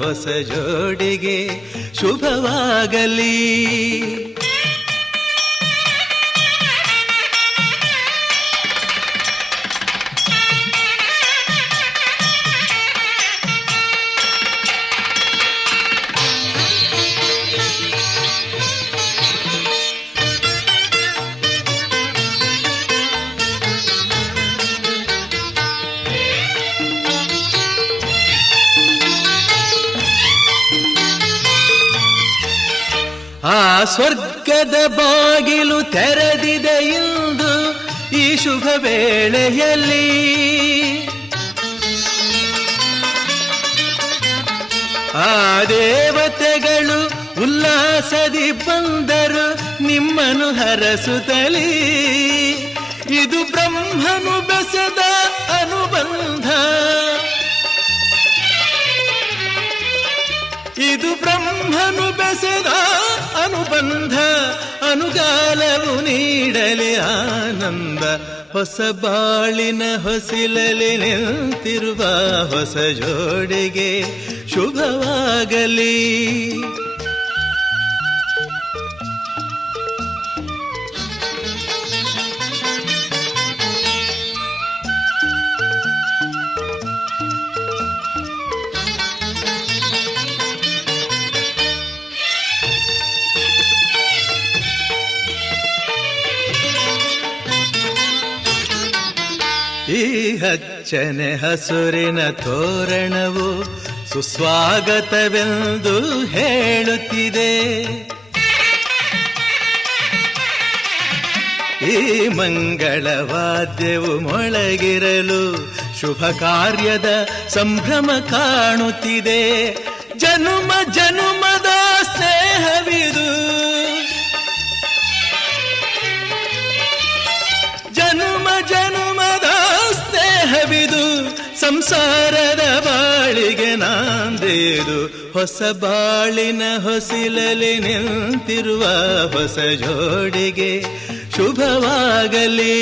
ಹೊಸ ಜೋಡಿಗೆ ಶುಭವಾಗಲಿ. ಆ ಸ್ವರ್ಗದ ಬಾಗಿಲು ತೆರೆದಿದೆ ಇಂದು ಈ ಶುಭ ವೇಳೆಯಲ್ಲಿ. ಆ ದೇವತೆಗಳು ಉಲ್ಲಾಸದಿ ಬಂದರು ನಿಮ್ಮನ್ನು ಹರಸುತ್ತಲೇ. ಇದು ಬ್ರಹ್ಮನು ಬೆಸೆದ ಅನುಬಂಧ, ಇದು ಬ್ರಹ್ಮನು ಬೆಸೆದ ಅನುಬಂಧ. ಅನುಗಾಲವು ನೀಡಲಿ ಆನಂದ. ಹೊಸ ಬಾಳಿನ ಹೊಸಿಲಲ್ಲಿ ನಿಂತಿರುವ ಹೊಸ ಜೋಡಿಗೆ ಶುಭವಾಗಲಿ. ಈ ಹಚ್ಚನೆ ಹಸುರಿನ ತೋರಣವು ಸುಸ್ವಾಗತವೆಂದು ಹೇಳುತ್ತಿದೆ. ಈ ಮಂಗಳವಾದ್ಯವು ಮೊಳಗಿರಲು ಶುಭ ಕಾರ್ಯದ ಸಂಭ್ರಮ ಕಾಣುತ್ತಿದೆ. ಜನುಮ ಜನುಮದ ಸ್ನೇಹವಿದು, ಜನುಮ ಜನುಮದ ಸ್ನೇಹವಿದು. ಸಂಸಾರದ ಬಾಳಿಗೆ ನಾಂದೇದು. ಹೊಸ ಬಾಳಿನ ಹೊಸಿಲಲ್ಲಿ ನಿಂತಿರುವ ಹೊಸ ಜೋಡಿಗೆ ಶುಭವಾಗಲಿ.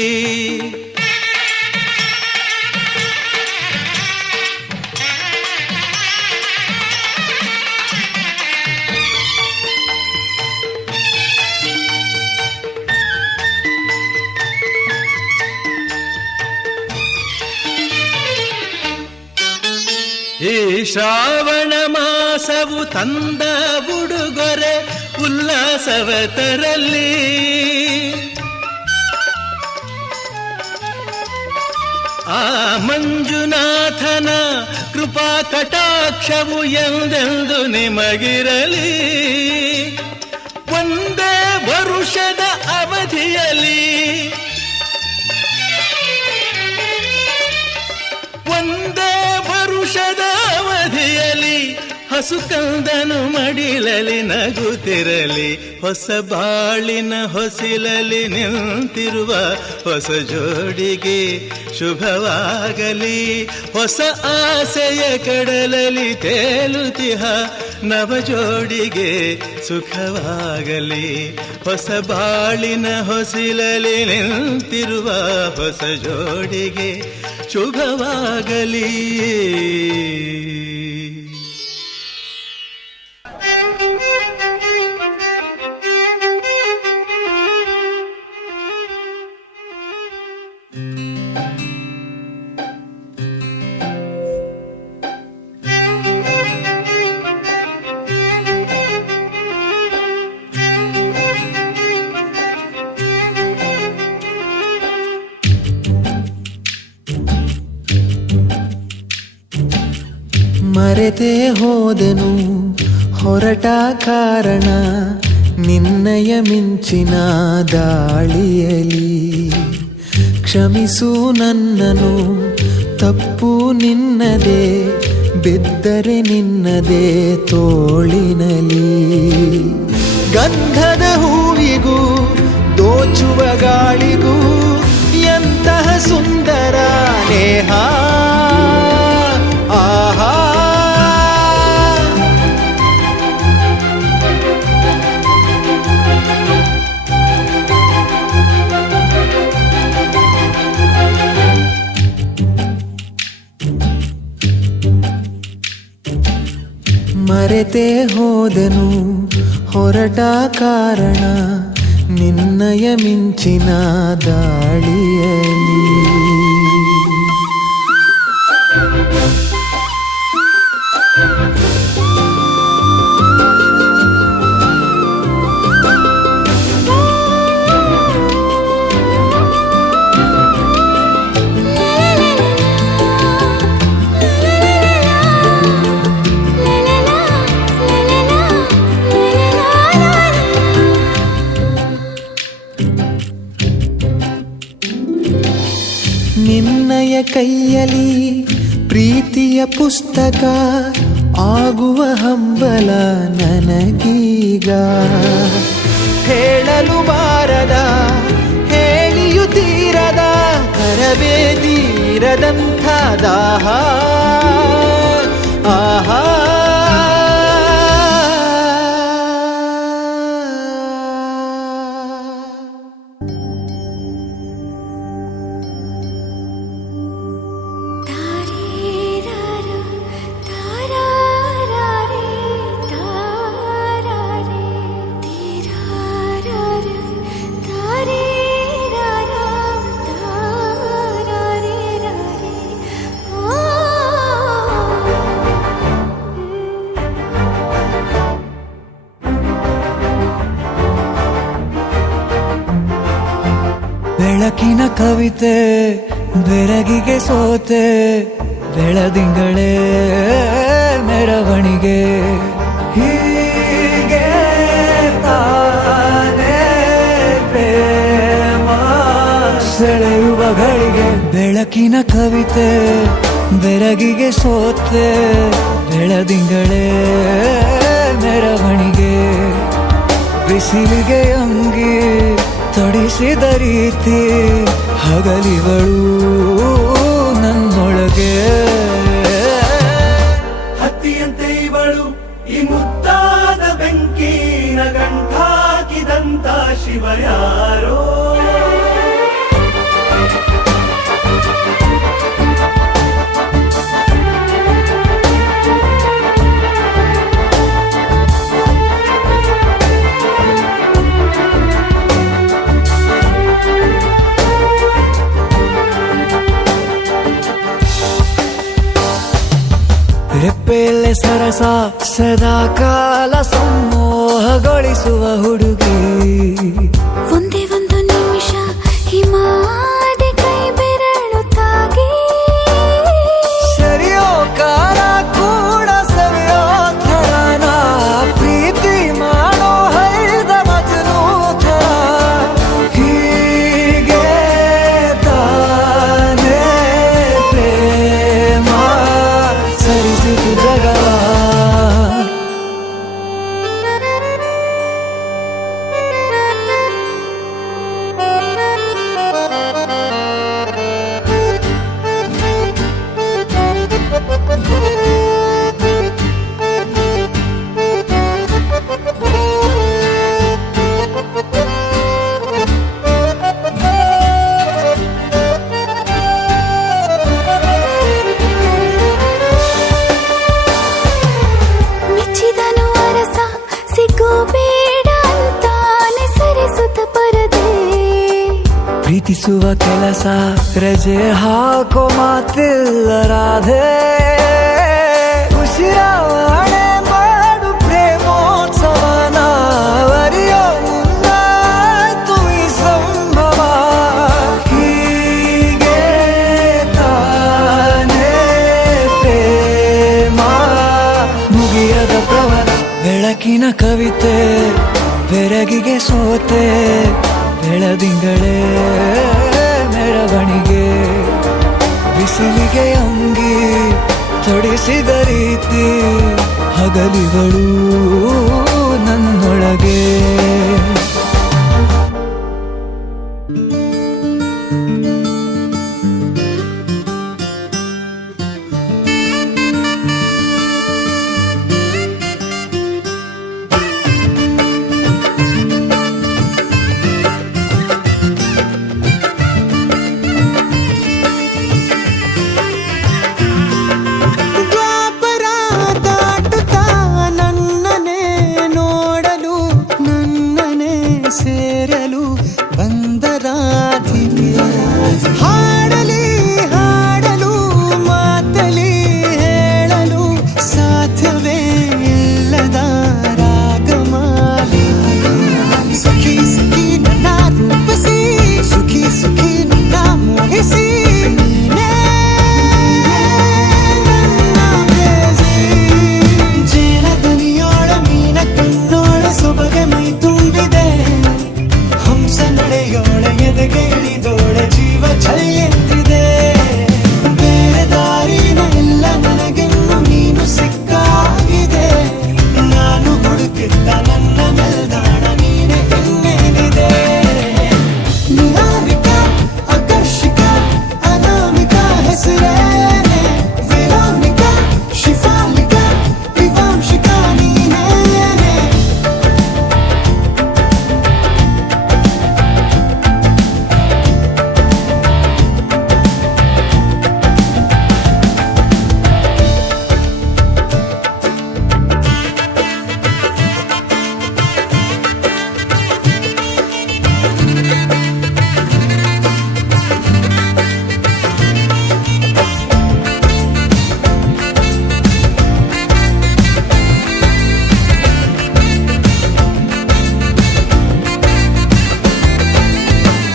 ಈ ಶ್ರಾವಣ ಮಾಸವು ತಂದ ಉಡುಗೊರೆ ಉಲ್ಲಾಸವ ತರಲಿ. ಆ ಮಂಜುನಾಥನ ಕೃಪಾ ಕಟಾಕ್ಷವು ಎಂದೆಂದು ನಿಮಗಿರಲಿ. ಒಂದೇ ವರುಷದ ಅವಧಿಯಲ್ಲಿ ಒಂದೇ ವರುಷದ ಅವಧಿಯಲ್ಲಿ ಹಸುಕಂದನು ಮಡಿಲಲಿ ನಗುತ್ತಿರಲಿ. ಹೊಸ ಬಾಳಿನ ಹೊಸಿಲಲಿ ನಿಂತಿರುವ ಹೊಸ ಜೋಡಿಗೆ ಶುಭವಾಗಲಿ. ಹೊಸ ಆಸೆಯ ಕಡಲಲಿ ತೇಲುತಿಹ ನವ ಜೋಡಿಗೆ ಸುಖವಾಗಲಿ. ಹೊಸ ಬಾಳಿನ ಹೊಸಿಲಲಿ ನಿಂತಿರುವ ಹೊಸ ಜೋಡಿಗೆ ಶುಭವಾಗಲಿ. ಮರೆತೇ ಹೋದೆನು ಹೊರಟ ಕಾರಣ ನಿನ್ನಯ ಮಿಂಚಿನ ದಾಳಿಯಲಿ. ಕ್ಷಮಿಸು ನನ್ನನು ತಪ್ಪು ನಿನ್ನದೇ, ಬಿದ್ದರೆ ನಿನ್ನದೇ ತೋಳಿನಲಿ. ಗಂಧದ ಹೂವಿಗೂ ದೋಚುವ ಗಾಳಿಗೂ ಎಂತಹ ಸುಂದರ ನೇಹ. ಆಹಾ ಮರೆತೇ ಹೋದೆನು ಹೊರಟ ಕಾರಣ ನಿನ್ನಯ ಮಿಂಚಿನ ದಾಳಿಯಲಿ. ನಿನ್ನಯ ಕೈಯಲ್ಲಿ ಪ್ರೀತಿಯ ಪುಸ್ತಕ ಆಗುವ ಹಂಬಲ ನನಗೀಗ. ಹೇಳಲು ಬಾರದ ಹೇಳಿಯು ತೀರದ ಕರವೇ ತೀರದಂಥ ದಾಹ. ಆಹಾ ಬೆಳಕಿನ ಕವಿತೆ ಬೆರಗಿಗೆ ಸೋತೆ, ಬೆಳದಿಂಗಳೇ ಮೆರವಣಿಗೆ. ಹೀಗೆ ತಾನೇ ಪ್ರೇಮ ಸೆಳೆಯುವ ಗಳಿಗೆ. ಬೆಳಕಿನ ಕವಿತೆ ಬೆರಗಿಗೆ ಸೋತೆ, ಬೆಳದಿಂಗಳೇ ಮೆರವಣಿಗೆ. ಬಿಸಿಲಿಗೆ ಅಂಗಿ ತೊಡಿಸಿದ ರೀತಿ ಹಗಲಿಗಳು ನನ್ನೊಳಗೆ. ಹತ್ತಿಯಂತೆ ಇವಳು ಈ ಮುದ್ದಾದ ಬೆಂಕಿನ ಗಂಟಾಕಿದಂತ ಶಿವ ಯಾರೋ. ರೆಪ್ಪೆಯಲ್ಲೇ ಸರಸ ಸದಾ ಕಾಲ ಸಂಮೋಹಗೊಳಿಸುವ ಹುಡುಗಿ. ಒಂದೇ ಒಂದು ನಿಮಿಷ ಹಿಮಾದಿ ಕೈ ಬೆರಳು ತಾಗಿ ಸರಿಯೋ ಕಾಲ ಕೂಡ ಸವಿಯೋ ಥರನ ಪ್ರೀತಿ ಮಾಡೋ ಹೈದ ಮಜನು ಥರ. ಹೀಗೆ ತಾನೇ ಪ್ರೇಮ ಸರಿಸಿತು ಜಗವ. ಮೆಚ್ಚಿದನು ಅರಸ ಸಿಗೋ ಬೇಡ ಅಂತಾನೆ ಸರಿಸುತ್ತ ಪರದೆ. ಪ್ರೀತಿಸುವ ಕೆಲಸ ರಜೆ ಹಾಕೋ ಮಾತಿಲ್ಲ ರಾಧೆ. ಉಸಿರಾವಣೆ ಮಾಡು ಪ್ರೇಮೋತ್ಸವನ ಅರಿಯೋ ಮುಂದಾಯ್ತು ಈ ಸಂಭವ. ಹೀಗೆ ತಾನೇ ಪ್ರೇಮ ಮುಗಿಯದ ಪ್ರವರ. ಬೆಳಕಿನ ಕವಿತೆ ಬೆರಗಿಗೆ ಸೋತೆ ಬೆಳದಿಂಗಳೇ ಮೆರವಣಿಗೆ. ಬಿಸಿಲಿಗೆ ಅಂಗಿ ತೊಡಿಸಿದ ರೀತಿ ಹಗಲಿಗಳು ನನ್ನೊಳಗೆ. ದ್ವಾಪರ ದಾಟುತ್ತಾ ನನ್ನನೆ ನೋಡಲು ನನ್ನನೆ ಸೇರಲು ಬಂದ ರಾಧಿಕೆ. ಹಾಡಲಿ ಹಾಡಲು ಮಾತಲಿ ಹೇಳಲು ಸಾಧ್ಯವೇ ಇಲ್ಲದ ರಾಗಮಾಲಿ. ಸುಖಿ ಸುಖಿ ನನ್ನ ರೂಪಿಸಿ ಸುಖಿ ಸುಖಿ ನನ್ನ ಮೋಹಿಸಿ ನೀನೇ ನನ್ನ ಪ್ರೇಯಸಿ. ಜೇನ ದನಿಯೋಳ ಮೀನ ಕಣ್ಣೋಳ ಸೊಬಗೆ ಮೈ ತುಂಬಿದೆ. ಹಂಸ ನಡೆಯೋಳ ಎದೆಗೆ ಇಳಿದೋಳ ಜೀವ ಚಲಿಯಂತಿದೆ. ಬೇರೆ ದಾರಿನ ಇಲ್ಲ ನನಗೆನ್ನು ನೀನು ಸಿಕ್ಕಾಗಿದೆ. ನಾನು ಹುಡುಕಿದ್ದ ನನ್ನ ನಿಲ್ದಾಣ ನೀನೆ ಇನ್ನೇನಿದೆ. ನಿಹಾರಿಕ ಆಕರ್ಷಿಕ ಅನಾಮಿಕ ಹೆಸರೇನೆ. ವೆರೋನಿಕ ಶಿಫಾಲಿಕ ವಿವಾಂಶಿಕ ನೀನೇನೆ.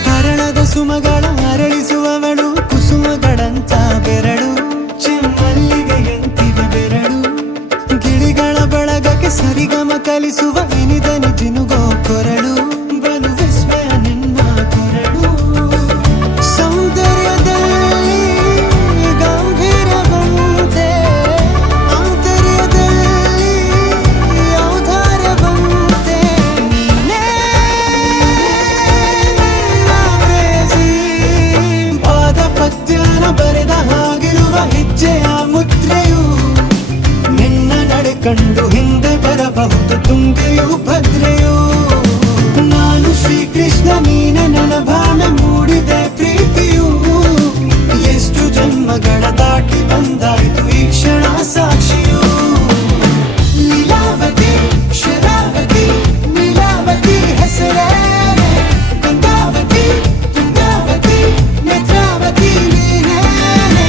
ಹರಣದ ಸುಮಗಳ ಅರಳಿಸುವವಳು ಕುಸುಮಗಳಂತ ಬೆರಳು. ಚೆಮ್ಮಲ್ಲಿಗೆಯಂತಿವೆ ಬೆರಳು. ಗಿಳಿಗಳ ಬಳಗಕ್ಕೆ ಸರಿಗಮ ಕಲಿಸುವ ಇನಿದನಿ ಜಿನುಗೋ ಕೊರಳು. ಬಲು ವಿಸ್ಮಯ ನಿನ್ನ ಕೊರಳು. ಸೌಂದರ್ಯದಲ್ಲಿ ಗಂಭೀರವಂತೆ ಆಂತರ್ಯದಲ್ಲಿ ಔದಾರ್ಯವಂತೆ. ನೀನೇ ಪ್ರೇಯಸಿ. ಪಾದ ಪದ್ಯನ ಬರೆದ ಹಾಗಿರುವ ಹೆಜ್ಜೆಯ ಮುದ್ರೆಯು. ನಿನ್ನ ನಡೆ ಕಂಡು ಹಿಂದೆ ಬರಬಹುದು ತುಂಗೆಯು ಭದ್ರೆಯು. ನಾನು ಶ್ರೀಕೃಷ್ಣ ನೀನೆ ನನ್ನ ಭಾವ ಮೂಡಿದೆ ಪ್ರೀತಿಯು. ಎಷ್ಟು ಜನ್ಮಗಳ ದಾಟಿ ಬಂದಾಯ್ತು ಈ ಕ್ಷಣ ಸಾಕ್ಷಿಯು. ಲೀಲಾವತಿ ಶರಾವತಿ ನೀಲಾವತಿ ಹೆಸರೇನೆ. ಗಂಗಾವತಿ ತುಂಗಾವತಿ ನೇತ್ರಾವತಿ ನೀನೇನೆ.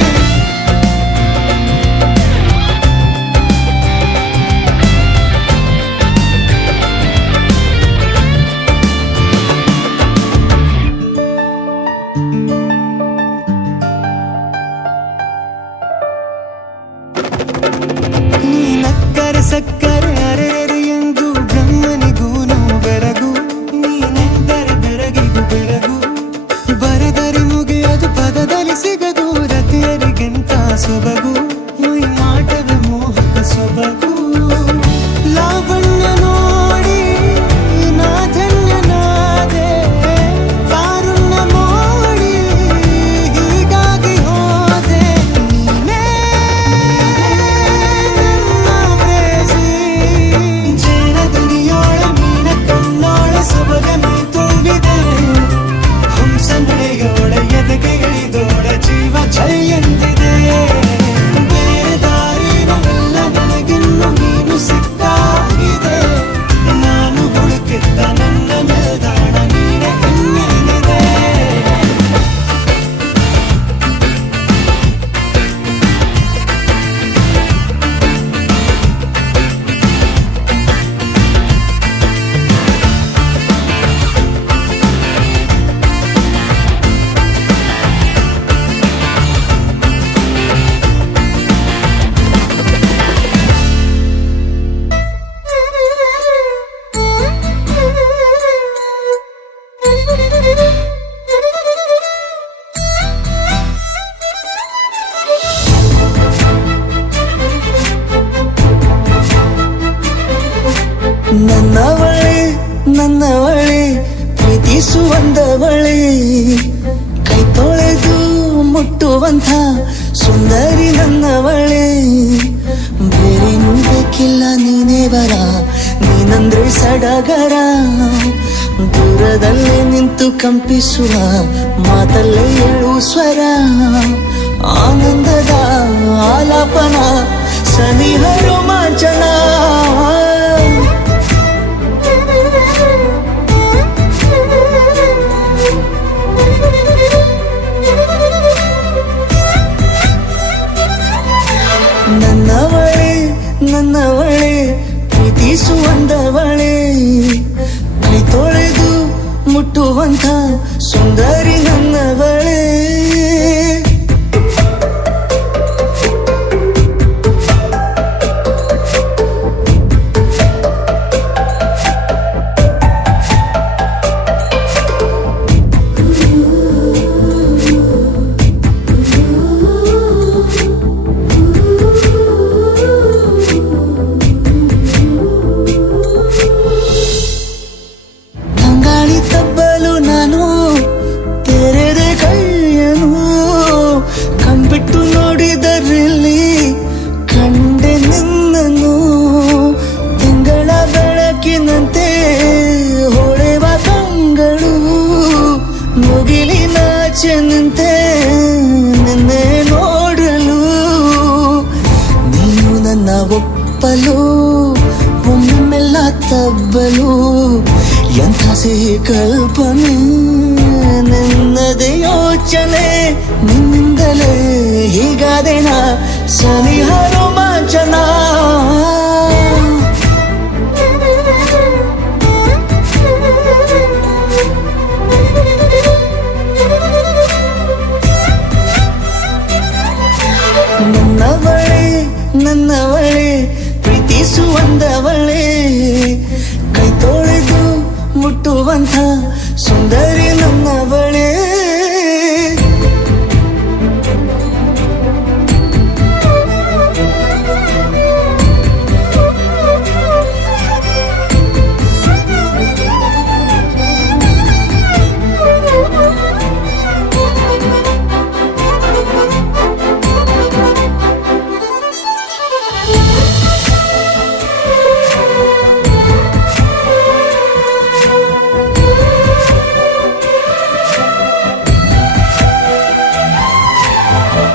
ಸಕ್ಕರೆ ಅರೆರೆ ಎಂದು ಬ್ರಹ್ಮನಿಗೂನು ಬೆರಗು ನೀನೆಂದರೆ ಬೆರಗಿಗೂ ಬೆರಗು ಬರೆದರೆ ಮುಗಿಯದು ಪದದಲ್ಲಿ ಸಿಗದು ರತಿಯರಿಗಿಂತ ಸೊಬಗು ಮಾಟವೇ ಮೋಹಕ ಸೊಬಗು ಲಾವಣ್ಯ ನೋಡಿ ನಾ ಧನ್ಯನಾದೆ ಕಾರುಣ್ಯ ಮೋಡಿ ಹೀಗಾಗಿ ಹೋದೆ ನೀನೇ ನನ್ನ ಪ್ರೇಸಿ ಜೇನ ದುನಿಯೋಳ ಮೀನ ಕಣ್ಣೋಳ ಸೊಬಗ ಮೈ ತುಂಬಿದೆ ಹಂಸ ನಡೆಯೋಳ ಎದೆಗೆ ಇಳಿದೋಳ ಜೀವ ಛೈ ಎಂದಿದೆ ಬೇರೆ ದಾರಿನಲ್ಲ ನನಗಿನ್ನು ನೀನು ಸಿಕ್ಕಾಗಿದೆ ನಾನು ಹುಡುಕಿದ್ದ ನನ್ನ ನಿಲ್ದಾಣ ನೀನೆ ಇನ್ನೇನಿದೆ ನನ್ನವಳೆ ಪ್ರೀತಿಸುವಂದವಳೆ ಕೈ ತೊಳೆದು ಮುಟ್ಟುವಂಥ ಸುಂದರಿ ನನ್ನವಳೆ ಬೇರೇನೂ ಬೇಕಿಲ್ಲ ನೀನೇ ಬರ ನೀನಂದ್ರೆ ಸಡಗರ ದೂರದಲ್ಲೇ ನಿಂತು ಕಂಪಿಸುವ ಮಾತಲ್ಲೇ ಏಳು ಸ್ವರ ಆನಂದದ ಆಲಾಪನ ಸನಿಹ ರೋಮಾಂಚನ ನನ್ನವಳೆ ಪ್ರೀತಿಸುವಂದವಳೆ ಕೈ ತೊಳೆದು ಮುಟ್ಟುವಂಥ ಸುಂದರಿ ನನ್ನವಳೆ ನಿಂತೆ ನಿನ್ನೆ ನೋಡಲು ನೀನು ನನ್ನ ಒಪ್ಪಲು ಒಮ್ಮೆಲ್ಲ ತಬ್ಬಲು ಎಂಥ ಸಿಹಿ ಕಲ್ಪನೆ ನಿನ್ನದೇ ಯೋಚನೆ ನಿನ್ನಿಂದಲೇ ಹೀಗಾದೆನ ಸನಿಹ ರೋಮಾಂಚನ ನನ್ನವಳೆ ಪ್ರೀತಿಸುವಂದವಳೆ ಕೈ ತೊಳೆದು ಮುಟ್ಟುವಂಥ ಸುಂದರಿ ನನ್ನವಳೆ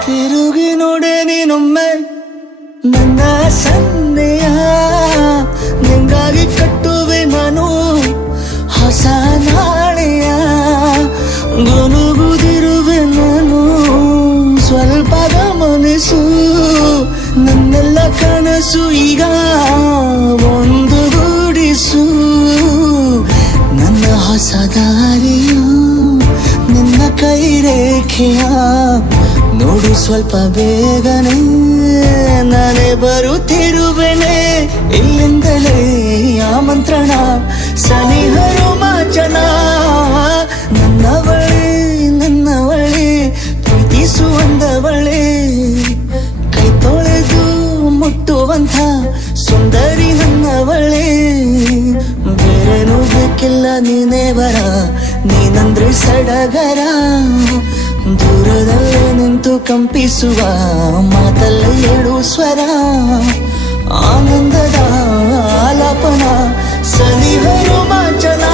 ತಿರುಗಿ ನೋಡೆ ನೀನೊಮ್ಮೆ ನನ್ನ ಸನ್ನೆಯ ನಿಂಗಾಗಿ ಕಟ್ಟುವೆ ನಾನು ಹೊಸ ನಾಳೆಯ ಗುನುಗುದಿರುವೆ ನಾನು ಸ್ವಲ್ಪ ಗಮನಿಸು ನನ್ನೆಲ್ಲ ಕನಸು ಈಗ ಒಂದು ಗೂಡಿಸು ನನ್ನ ಹೊಸ ದಾರಿಯ ನಿನ್ನ ಕೈ ರೇಖೆಯ ನೋಡು ಸ್ವಲ್ಪ ಬೇಗನೆ ನಾನೇ ಬರುತ್ತಿರುವೆನೆ ಇಲ್ಲಿಂದಲೇ ಆಮಂತ್ರಣ ಸನಿಹ ರೋಮಾಂಚನ ನನ್ನವಳೇ ಪ್ರೀತಿಸುವಂದವಳೇ ಕೈ ತೊಳೆದು ಮುಟ್ಟುವಂಥ ಸುಂದರಿ ನನ್ನವಳೇ ಬೇರೇನೂ ಬೇಕಿಲ್ಲ ನೀನೇ ವರ ನೀನಂದ್ರೆ ಸಡಗರ ದೂರದಲ್ಲೇ ನಿಂತು ಕಂಪಿಸುವ ಮಾತಲ್ಲೇ ಏಳು ಸ್ವರ ಆನಂದದ ಆಲಾಪನ ಸನಿಹ ರೋಮಾಂಚನ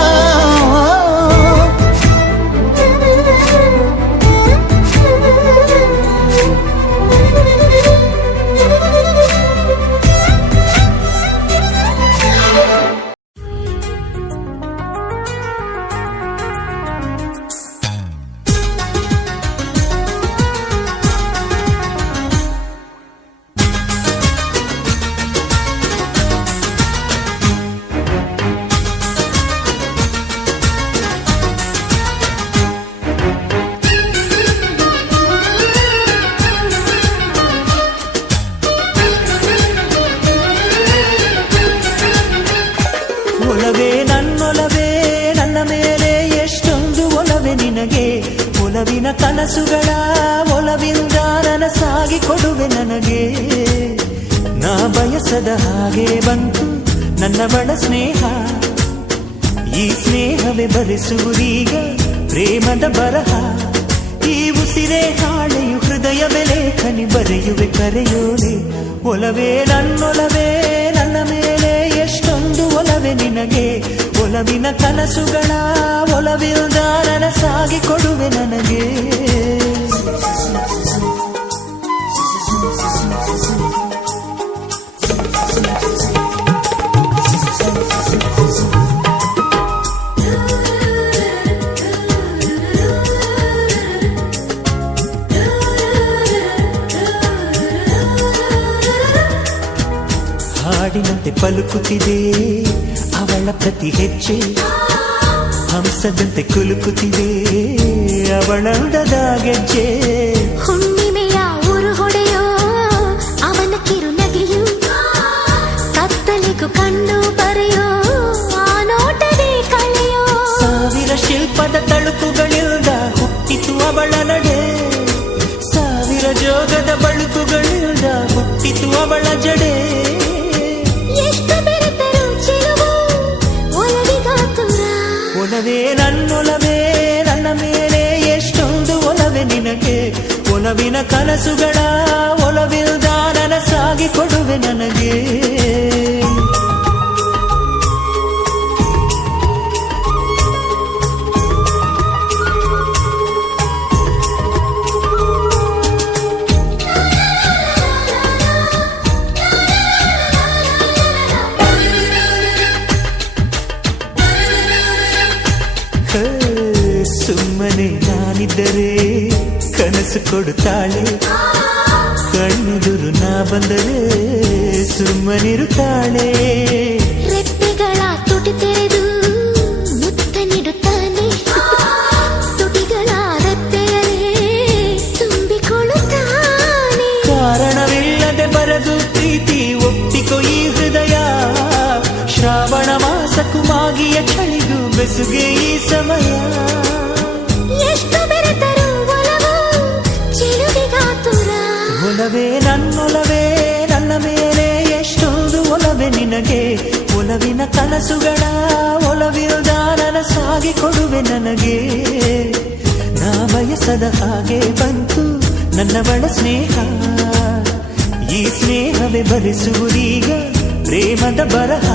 ಒಲವೇ ನನ್ನೊಲವೇ ನನ್ನ ಮೇಲೆ ಎಷ್ಟೊಂದು ಒಲವೇ ನಿನಗೆ ಒಲವಿನ ಕನಸುಗಳ ಒಲವಿಂದ ನನಸಾಗಿ ಕೊಡುವೆ ನನಗೆ ನಾ ಬಯಸದ ಹಾಗೆ ಬಂತು ನನ್ನ ಬಡ ಸ್ನೇಹ ಈ ಸ್ನೇಹವೇ ಬರೆಸುವುದೀಗ ಪ್ರೇಮದ ಬರಹ ಈ ಉಸಿರೇ ಹಾಳೆಯು ಹೃದಯವೇ ಲೇಖನಿ ಬರೆಯುವೆ ಕರೆಯೋಲೆ ಒಲವೇ ನನ್ನೊಲವೇ ನನ್ನ ಮೇಲೆ ಎಷ್ಟೊಂದು ಒಲವೇ ನಿನಗೆ ಒಲವಿನ ಕನಸುಗಳ ಒಲವಿಲ್ದ ನನಸಾಗಿ ಕೊಡುವೆ ನನಗೆ ಹಾಡಿನಂತೆ ಪಲುಕುತ್ತಿದೆ ಅವಳ ಪ್ರತಿ ಹೆಜ್ಜೆ ಹಂಸದಂತೆ ಕುಲುಕುತ್ತಿದೆ ಅವಳಂದದ ಗೆಜ್ಜೆ ಹುಣ್ಣಿಮೆಯ ಊರು ಹೊಡೆಯೋ ಅವನ ಕಿರುನಗೆಯು ಕತ್ತಲಿಗೂ ಕಣ್ಣು ಬರೆಯೋ ಆ ನೋಟವೇ ಕಳೆಯೋ ಸಾವಿರ ಶಿಲ್ಪದ ತಳುಕುಗಳಿಂದ ಹುಟ್ಟಿತು ಅವಳ ನಡೆ ಸಾವಿರ ಜೋಗದ ಬಳುಕುಗಳಿಂದ ಹುಟ್ಟಿತು ಅವಳ ಜಡೆ ಒಲವೇ ನನ್ನೊಲವೇ ನನ್ನ ಮೇಲೆ ಎಷ್ಟೊಂದು ಒಲವೇ ನಿನಗೆ ಒಲವಿನ ಕನಸುಗಳ ಒಲವಿಲ್ದ ನನಸಾಗಿ ಕೊಡುವೆ ನನಗೆ ಸುಮ್ಮನೆ ನಾನಿದ್ದರೆ ಕನಸು ಕೊಡುತ್ತಾಳೆ ಕಣ್ಣೆದುರು ನಾ ಬಂದರೆ ಸುಮ್ಮನಿರುತ್ತಾಳೆ ರೆಪ್ಪೆಗಳ ತುಟಿ ತೆರೆದು ಮುತ್ತ ನೀಡುತ್ತಾನೆ ತುಟಿಗಳ ರೆಪ್ಪೆಯಲ್ಲೇ ತುಂಬಿಕೊಳ್ಳುತ್ತಾನೆ ಕಾರಣವಿಲ್ಲದೆ ಬರದು ಪ್ರೀತಿ ಒಪ್ಪಿಕೊ ಈ ಹೃದಯ ಶ್ರಾವಣ ಮಾಸಕ್ಕೂ ಮಾಗಿಯ ಚಳಿಗೂ ಬೆಸುಗೆ ಈ ಸಮಯ ಎಷ್ಟು ಬೆರೆತರು ಒಲವು ಚೆಲುವಿಗಾತುರ ಒಲವೇ ನನ್ನೊಲವೇ ನನ್ನ ಮೇಲೆ ಎಷ್ಟೊಂದು ಒಲವೇ ನಿನಗೆ ಒಲವಿನ ಕನಸುಗಳ ಒಲವಿಲ್ದ ನನಸಾಗಿ ಕೊಡುವೆ ನನಗೆ ನಾ ಬಯಸದ ಹಾಗೆ ಬಂತು ನನ್ನ ಬಡ ಸ್ನೇಹ ಈ ಸ್ನೇಹವೇ ಬರೆಸುವುದೀಗ ಪ್ರೇಮದ ಬರಹ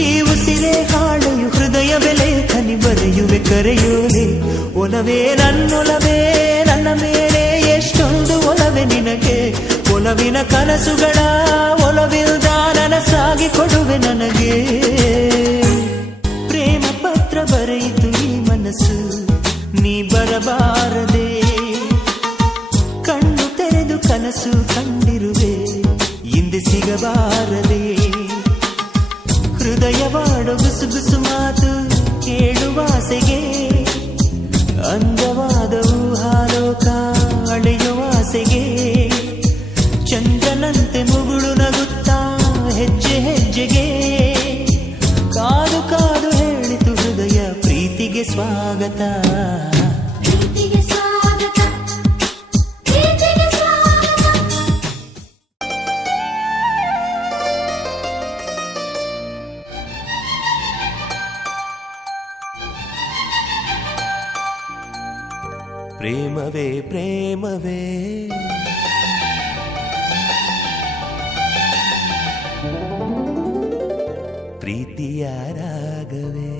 ಈ ಉಸಿರೇ ಹಾಳೆಯು ಹೃದಯವೇ ಲೇಖನಿ ಬರೆಯುವೆ ಕರೆಯೋಲೆ ಒಲವೇ ನನ್ನೊಲವೇ ನನ್ನ ಮೇಲೆ ಎಷ್ಟೊಂದು ಒಲವೇ ನಿನಗೆ ಒಲವಿನ ಕನಸುಗಳ ಒಲವಿಲ್ದ ನನಸಾಗಿ ಕೊಡುವೆ ನನಗೆ ಪ್ರೇಮ ಪತ್ರ ಬರೆಯಿತು ಈ ಮನಸ್ಸು ನೀ ಬರಬಾರದೆ ಕಣ್ಣು ತೆರೆದು ಕನಸು ಕಂಡಿರುವೆ ಹಿಂದೆ ಸಿಗಬಾರದೆ ಹೃದಯವಾಡೋ ಗುಸುಗುಸು ಮಾತು ಕೇಳುವಾಸೆಗೆ ಅಂದವಾದ ಊಹಾಲೋಕ ಅಳೆಯುವಾಸೆಗೆ ಚಂದ್ರನ ಪ್ರೀತಿಗೆ ಸ್ವಾಗತ. ಪ್ರೀತಿಗೆ ಸ್ವಾಗತ, ಪ್ರೀತಿಗೆ ಸ್ವಾಗತ. ಪ್ರೇಮವೇ ಪ್ರೇಮವೇ ಪ್ರೀತಿಯ ರಾಗವೇ.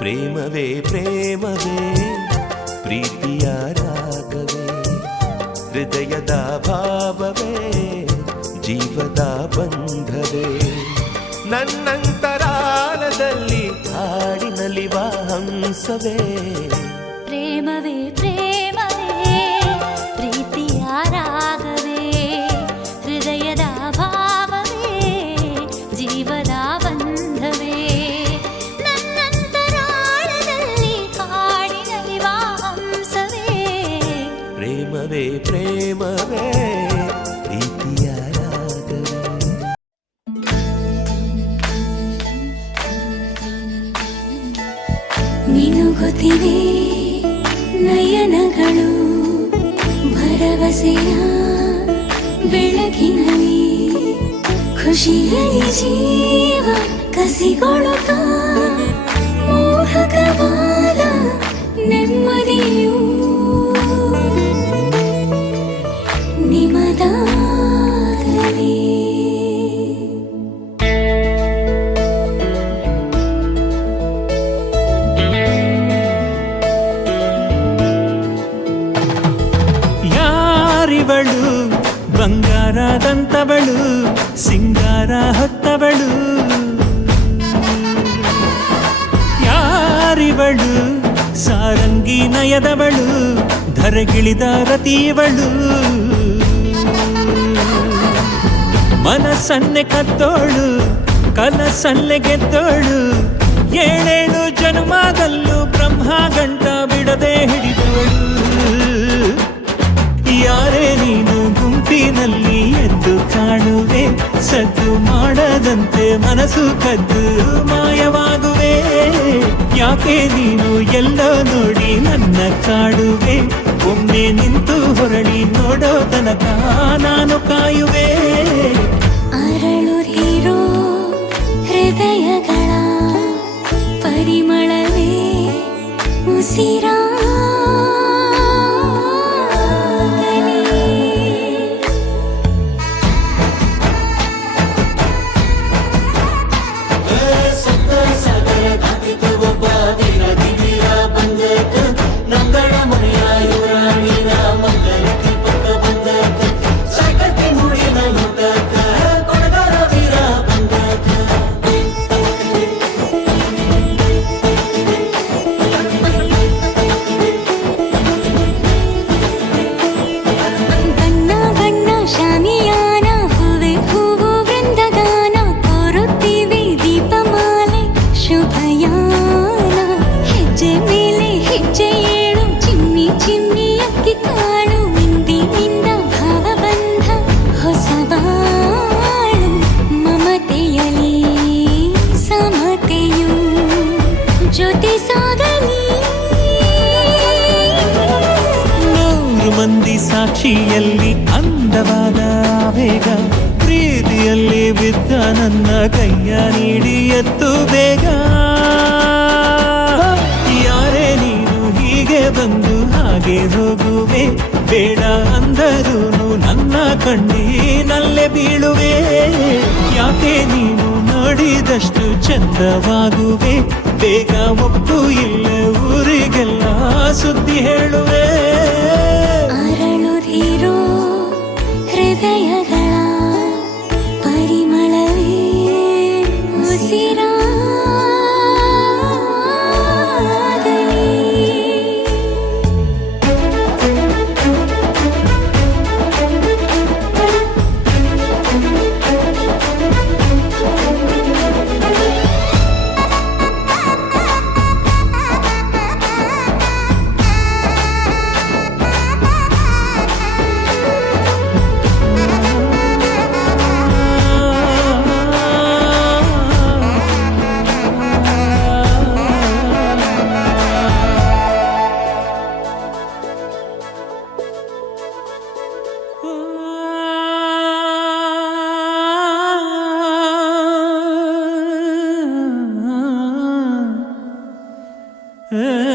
ಪ್ರೇಮವೇ ಪ್ರೇಮವೇ ಪ್ರೀತಿಯ ರಾಗವೇ, ಹೃದಯದ ಭಾವವೇ ಜೀವದ ಬಂಧವೇ, ನನ್ನಂತರಾಳದಲ್ಲಿ ಹಾಡಿನಲಿವ ಹಂಸವೇ. ಪ್ರೇಮವೇ ಪ್ರೇಮವೇ ಪ್ರೀತಿಯ ರಾಗವೇ, ಹೃದಯದ ಭಾವವೇ ಜೀವದ ಬಂಧವೇ, ನನ್ನಂತರಾಳದಲ್ಲಿ ಹಾಡಿನಲಿವ ಹಂಸವೇ. ಪ್ರೇಮವೇ ಪ್ರೇಮವೇ ಪ್ರೀತಿಯ ರಾಗವೇ. ಮಿನುಗುತ್ತಿವೆ ನಯನಗಳು ಭರವಸೆಯ ಬೆಳಕಿನಲ್ಲಿ, ಖುಷಿಯಲ್ಲಿ ಜೀವ ಕಸಿಗೊಳ್ಳುತ್ತ ಮೋಹಕವಾದ ನೆಮ್ಮದಿಯು ನಿಮದಾಗಲಿ. ಯಾರಿವಳು ಬಂಗಾರದಂತವಳು, ಸಿಂಗಾರ ಹೊತ್ತವಳು, ಯಾರಿವಳು ಸಾರಂಗಿ ನಯದವಳು, ಧರೆಗಿಳಿದ ರತಿಯವಳು, ಮನಸ್ಸನ್ನೆ ಕದ್ದೋಳು ಕನಸನ್ನೆ ಗೆದ್ದೋಳು, ಏಳೇಳು ಜನ್ಮದಲ್ಲೂ ಬ್ರಹ್ಮ ಗಂಟ ಬಿಡದೆ ಹಿಡಿದವಳು. ಯಾರೇ ನೀನು ಗುಂಪಿನಲ್ಲಿ ಎದ್ದು ಕಾಣುವೆ, ಸದ್ದು ಮಾಡದಂತೆ ಮನಸ್ಸು ಕದ್ದು ಮಾಯವಾಗುವೆ. ಯಾಕೆ ನೀನು ಎಲ್ಲೋ ನೋಡಿ ನನ್ನ ಕಾಡುವೆ, ಒಮ್ಮೆ ನಿಂತು ಹೊರಳಿ ನೋಡೋ ತನಕ ನಾನು ಕಾಯುವೆ. ಅರಳುತ್ತಿರೋ ಹೃದಯಗಳ ಪರಿಮಳವೇ ಉಸಿರಾ ಸಾಕ್ಷಿಯಲ್ಲಿ ಅಂದವಾದ ಆವೇಗ, ಪ್ರೀತಿಯಲ್ಲಿ ಬಿದ್ದ ನನ್ನ ಕೈಯ ನೀಡಿ ಎತ್ತು ಬೇಗ. ಯಾರೇ ನೀನು ಹೀಗೆ ಬಂದು ಹಾಗೆ ಹೋಗುವೆ, ಬೇಡ ಅಂದರೂ ನನ್ನ ಕಣ್ಣೀನಲ್ಲೇ ಬೀಳುವೆ. ಯಾಕೆ ನೀನು ನೋಡಿದಷ್ಟು ಚಂದವಾಗುವೆ, ಬೇಗ ಒಪ್ಪು ಇಲ್ಲ ಊರಿಗೆಲ್ಲ ಸುದ್ದಿ ಹೇಳುವೆ. ಅರಳುತ್ತಿರೋ ಹೃದಯಗಳ ಪರಿಮಳವೇ ಉಸಿರಾ ಆ